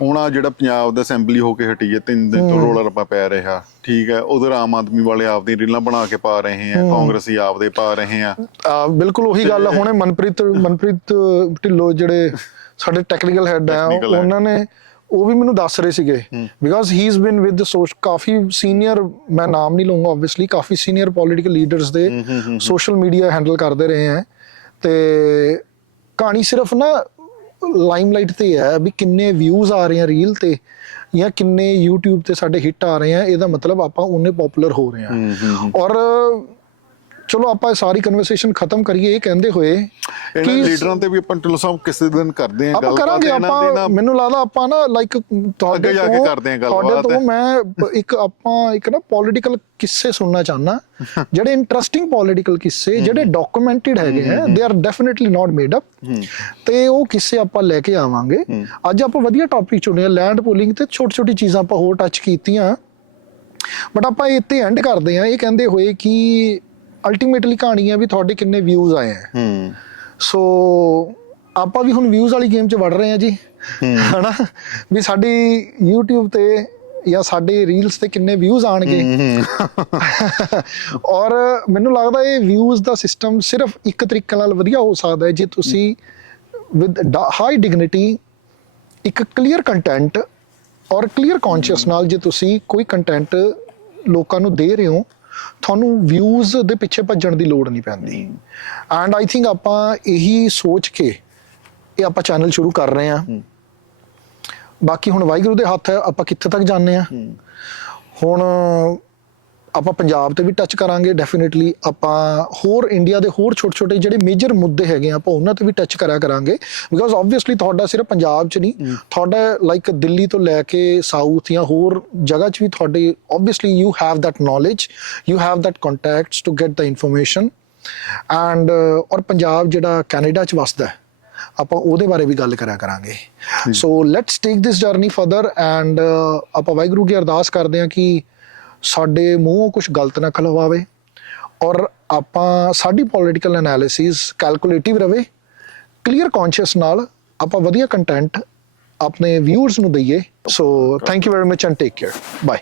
ਹੁਣ ਆ ਜਿਹੜਾ ਪੰਜਾਬ ਦਾ ਅਸੈਂਬਲੀ ਹੋ ਕੇ ਹਟੀ ਹੈ ਤਿੰਨ ਦਿਨ ਤੋਂ ਰੋਲਾ ਰੱਪਾ ਪੈ ਰਿਹਾ ਠੀਕ ਹੈ ਉਧਰ ਆਮ ਆਦਮੀ ਵਾਲੇ ਆਪਦੀ ਰੀਲਾਂ ਬਣਾ ਕੇ ਪਾ ਰਹੇ ਆ ਕਾਂਗਰਸੀ ਆਪਦੇ ਪਾ ਰਹੇ ਆ। ਆ ਬਿਲਕੁਲ ਉਹੀ ਗੱਲ ਹੁਣੇ ਮਨਪ੍ਰੀਤ ਮਨਪ੍ਰੀਤ ਢਿੱਲੋਂ ਜਿਹੜੇ ਸਾਡੇ ਟੈਕਨੀਕਲ ਹੈਡ ਆ। ਉਹਨਾਂ ਨੇ ਉਹ ਵੀ ਮੈਨੂੰ ਦੱਸ ਰਹੇ ਸੀਗੇ because he is been with ਸੋਸ਼ ਕਾਫੀ ਸੀਨੀਅਰ ਮੈਂ ਨਾਮ ਨਹੀਂ ਲਵਾਂਗਾ ਆਬਵੀਅਸਲੀ ਕਾਫੀ ਸੀਨੀਅਰ ਪੋਲਿਟੀਕਲ ਲੀਡਰਸ ਦੇ ਸੋਸ਼ਲ ਮੀਡੀਆ ਹੈਂਡਲ ਕਰਦੇ ਰਹੇ ਹੈ ਤੇ ਕਹਾਣੀ ਸਿਰਫ ਨਾ ਲਾਈਮਲਾਈਟ ਤੇ ਹੈ ਵੀ ਕਿੰਨੇ ਵਿਊਜ਼ ਆ ਰਹੇ ਆ ਰੀਲ ਤੇ ਜਾਂ ਕਿੰਨੇ YouTube ਤੇ ਸਾਡੇ ਹਿੱਟ ਆ ਰਹੇ ਆ ਇਹਦਾ ਮਤਲਬ ਆਪਾਂ ਉਹਨੇ ਪਪੂਲਰ ਹੋ ਰਹੇ ਆ। ਔਰ ਚਲੋ ਆਪਾਂ ਸਾਰੀ ਕਨਵਰਸੇਸ਼ਨ ਖਤਮ ਕਰੀਏ ਇਹ ਕਹਿੰਦੇ ਹੋਏ ਕਿ ਲੀਡਰਾਂ ਤੇ ਵੀ ਆਪਾਂ ਢਿੱਲੋਂ ਸਾਹਿਬ ਕਿਸੇ ਦਿਨ ਕਰਦੇ ਆ ਆਪਾਂ ਕਰਾਂਗੇ ਆਪਾਂ ਮੈਨੂੰ ਲੱਗਦਾ ਆਪਾਂ ਨਾ ਲਾਈਕ ਤੁਹਾਡੇ ਜਾ ਕੇ ਕਰਦੇ ਹਾਂ ਗੱਲਬਾਤ। ਤੁਹਾਡੇ ਤੋਂ ਮੈਂ ਇੱਕ ਆਪਾਂ ਇੱਕ ਨਾ ਪੋਲਿਟੀਕਲ ਕਿੱਸੇ ਸੁਣਨਾ ਚਾਹਨਾ (laughs) ਜਿਹੜੇ ਇੰਟਰਸਟਿੰਗ ਪੋਲਿਟੀਕਲ ਕਿੱਸੇ ਜਿਹੜੇ ਡਾਕੂਮੈਂਟਡ ਹੈਗੇ ਹੈ they are definitely not made up ਤੇ ਉਹ ਕਿੱਸੇ ਆਪਾਂ ਲੈ ਕੇ ਆਵਾਂਗੇ। ਅੱਜ ਆਪਾਂ ਵਧੀਆ ਟੌਪਿਕ ਚੁਣਿਆ ਲੈਂਡ ਪੂਲਿੰਗ ਤੇ ਛੋਟੀ ਛੋਟੀ ਚੀਜ਼ਾਂ ਆਪਾਂ ਹੋਰ ਟੱਚ ਕੀਤੀਆਂ। ਬਟ ਆਪਾਂ ਇੱਥੇ ਐਂਡ ਕਰਦੇ ਆ ਇਹ ਕਹਿੰਦੇ ਹੋਏ ਕਿ ਅਲਟੀਮੇਟਲੀ ਕਹਾਣੀ ਹੈ ਵੀ ਤੁਹਾਡੇ ਕਿੰਨੇ ਵਿਊਜ਼ ਆਏ ਹੈ। ਹੂੰ। ਸੋ ਆਪਾਂ ਵੀ ਹੁਣ ਵਿਊਜ਼ ਵਾਲੀ ਗੇਮ 'ਚ ਵੜ ਰਹੇ ਆ ਜੀ। ਹਨਾ? ਵੀ ਸਾਡੀ YouTube ਤੇ ਜਾਂ ਸਾਡੇ ਰੀਲਸ ਤੇ ਕਿੰਨੇ ਵਿਊਜ਼ ਆਣਗੇ। (laughs) ਔਰ ਮੈਨੂੰ ਲੱਗਦਾ ਇਹ ਵਿਊਜ਼ ਦਾ ਸਿਸਟਮ ਸਿਰਫ ਇੱਕ ਤਰੀਕੇ ਨਾਲ ਵਧੀਆ ਹੋ ਸਕਦਾ ਹੈ ਜੇ ਤੁਸੀਂ ਵਿਦ ਹਾਈ ਡਿਗਨਿਟੀ ਇੱਕ ਕਲੀਅਰ ਕੰਟੈਂਟ ਔਰ ਕਲੀਅਰ ਕੌਨਸ਼ੀਅਸ ਨਾਲ ਜੇ ਤੁਸੀਂ ਕੋਈ ਕੰਟੈਂਟ ਲੋਕਾਂ ਨੂੰ ਦੇ ਰਹੇ ਹੋ ਤੁਹਾਨੂੰ ਵਿਊਜ਼ ਦੇ ਪਿੱਛੇ ਭੱਜਣ ਦੀ ਲੋੜ ਨਹੀਂ ਪੈਂਦੀ। ਐਂਡ ਆਈ ਥਿੰਕ ਆਪਾਂ ਇਹੀ ਸੋਚ ਕੇ ਇਹ ਆਪਾਂ ਚੈਨਲ ਸ਼ੁਰੂ ਕਰ ਰਹੇ ਹਾਂ। ਬਾਕੀ ਹੁਣ ਵਾਹਿਗੁਰੂ ਦੇ ਹੱਥ ਹੈ ਆਪਾਂ ਕਿੱਥੇ ਤੱਕ ਜਾਂਦੇ ਆ ਹੁਣ ਆਪਾਂ ਪੰਜਾਬ ਤੇ ਵੀ ਟੱਚ ਕਰਾਂਗੇ ਡੈਫੀਨਿਟਲੀ ਆਪਾਂ ਹੋਰ ਇੰਡੀਆ ਦੇ ਹੋਰ ਛੋਟੇ ਛੋਟੇ ਜਿਹੜੇ ਮੇਜਰ ਮੁੱਦੇ ਹੈਗੇ ਆਪਾਂ ਉਹਨਾਂ ਤੇ ਵੀ ਟੱਚ ਕਰਿਆ ਕਰਾਂਗੇ। ਬਿਕਾਜ਼ ਆਬਵੀਅਸਲੀ ਤੁਹਾਡਾ ਸਿਰਫ ਪੰਜਾਬ 'ਚ ਨਹੀਂ ਤੁਹਾਡਾ ਲਾਈਕ ਦਿੱਲੀ ਤੋਂ ਲੈ ਕੇ ਸਾਊਥ ਜਾਂ ਹੋਰ ਜਗ੍ਹਾ 'ਚ ਵੀ ਤੁਹਾਡੇ obviously you have that knowledge you have that contacts to get the information and ਔਰ ਪੰਜਾਬ ਜਿਹੜਾ ਕੈਨੇਡਾ 'ਚ ਵਸਦਾ ਹੈ ਆਪਾਂ ਉਹਦੇ ਬਾਰੇ ਵੀ ਗੱਲ ਕਰਿਆ ਕਰਾਂਗੇ। So let's take this journey further and ਆਪਾਂ ਵਾਹਿਗੁਰੂ ਕੀ ਅਰਦਾਸ ਕਰਦੇ ਹਾਂ ਕਿ ਸਾਡੇ ਮੂੰਹੋਂ ਕੁਝ ਗਲਤ ਨਾ ਖਲਵਾਵੇ ਔਰ ਆਪਾਂ ਸਾਡੀ ਪੋਲਿਟੀਕਲ ਐਨਾਲਿਸਿਸ ਕੈਲਕੂਲੇਟਿਵ ਰਵੇ ਕਲੀਅਰ ਕੌਨਸ਼ੀਅਸ ਨਾਲ ਆਪਾਂ ਵਧੀਆ ਕੰਟੈਂਟ ਆਪਣੇ ਵਿਊਅਰਸ ਨੂੰ ਦਈਏ। So thank you very much and take care bye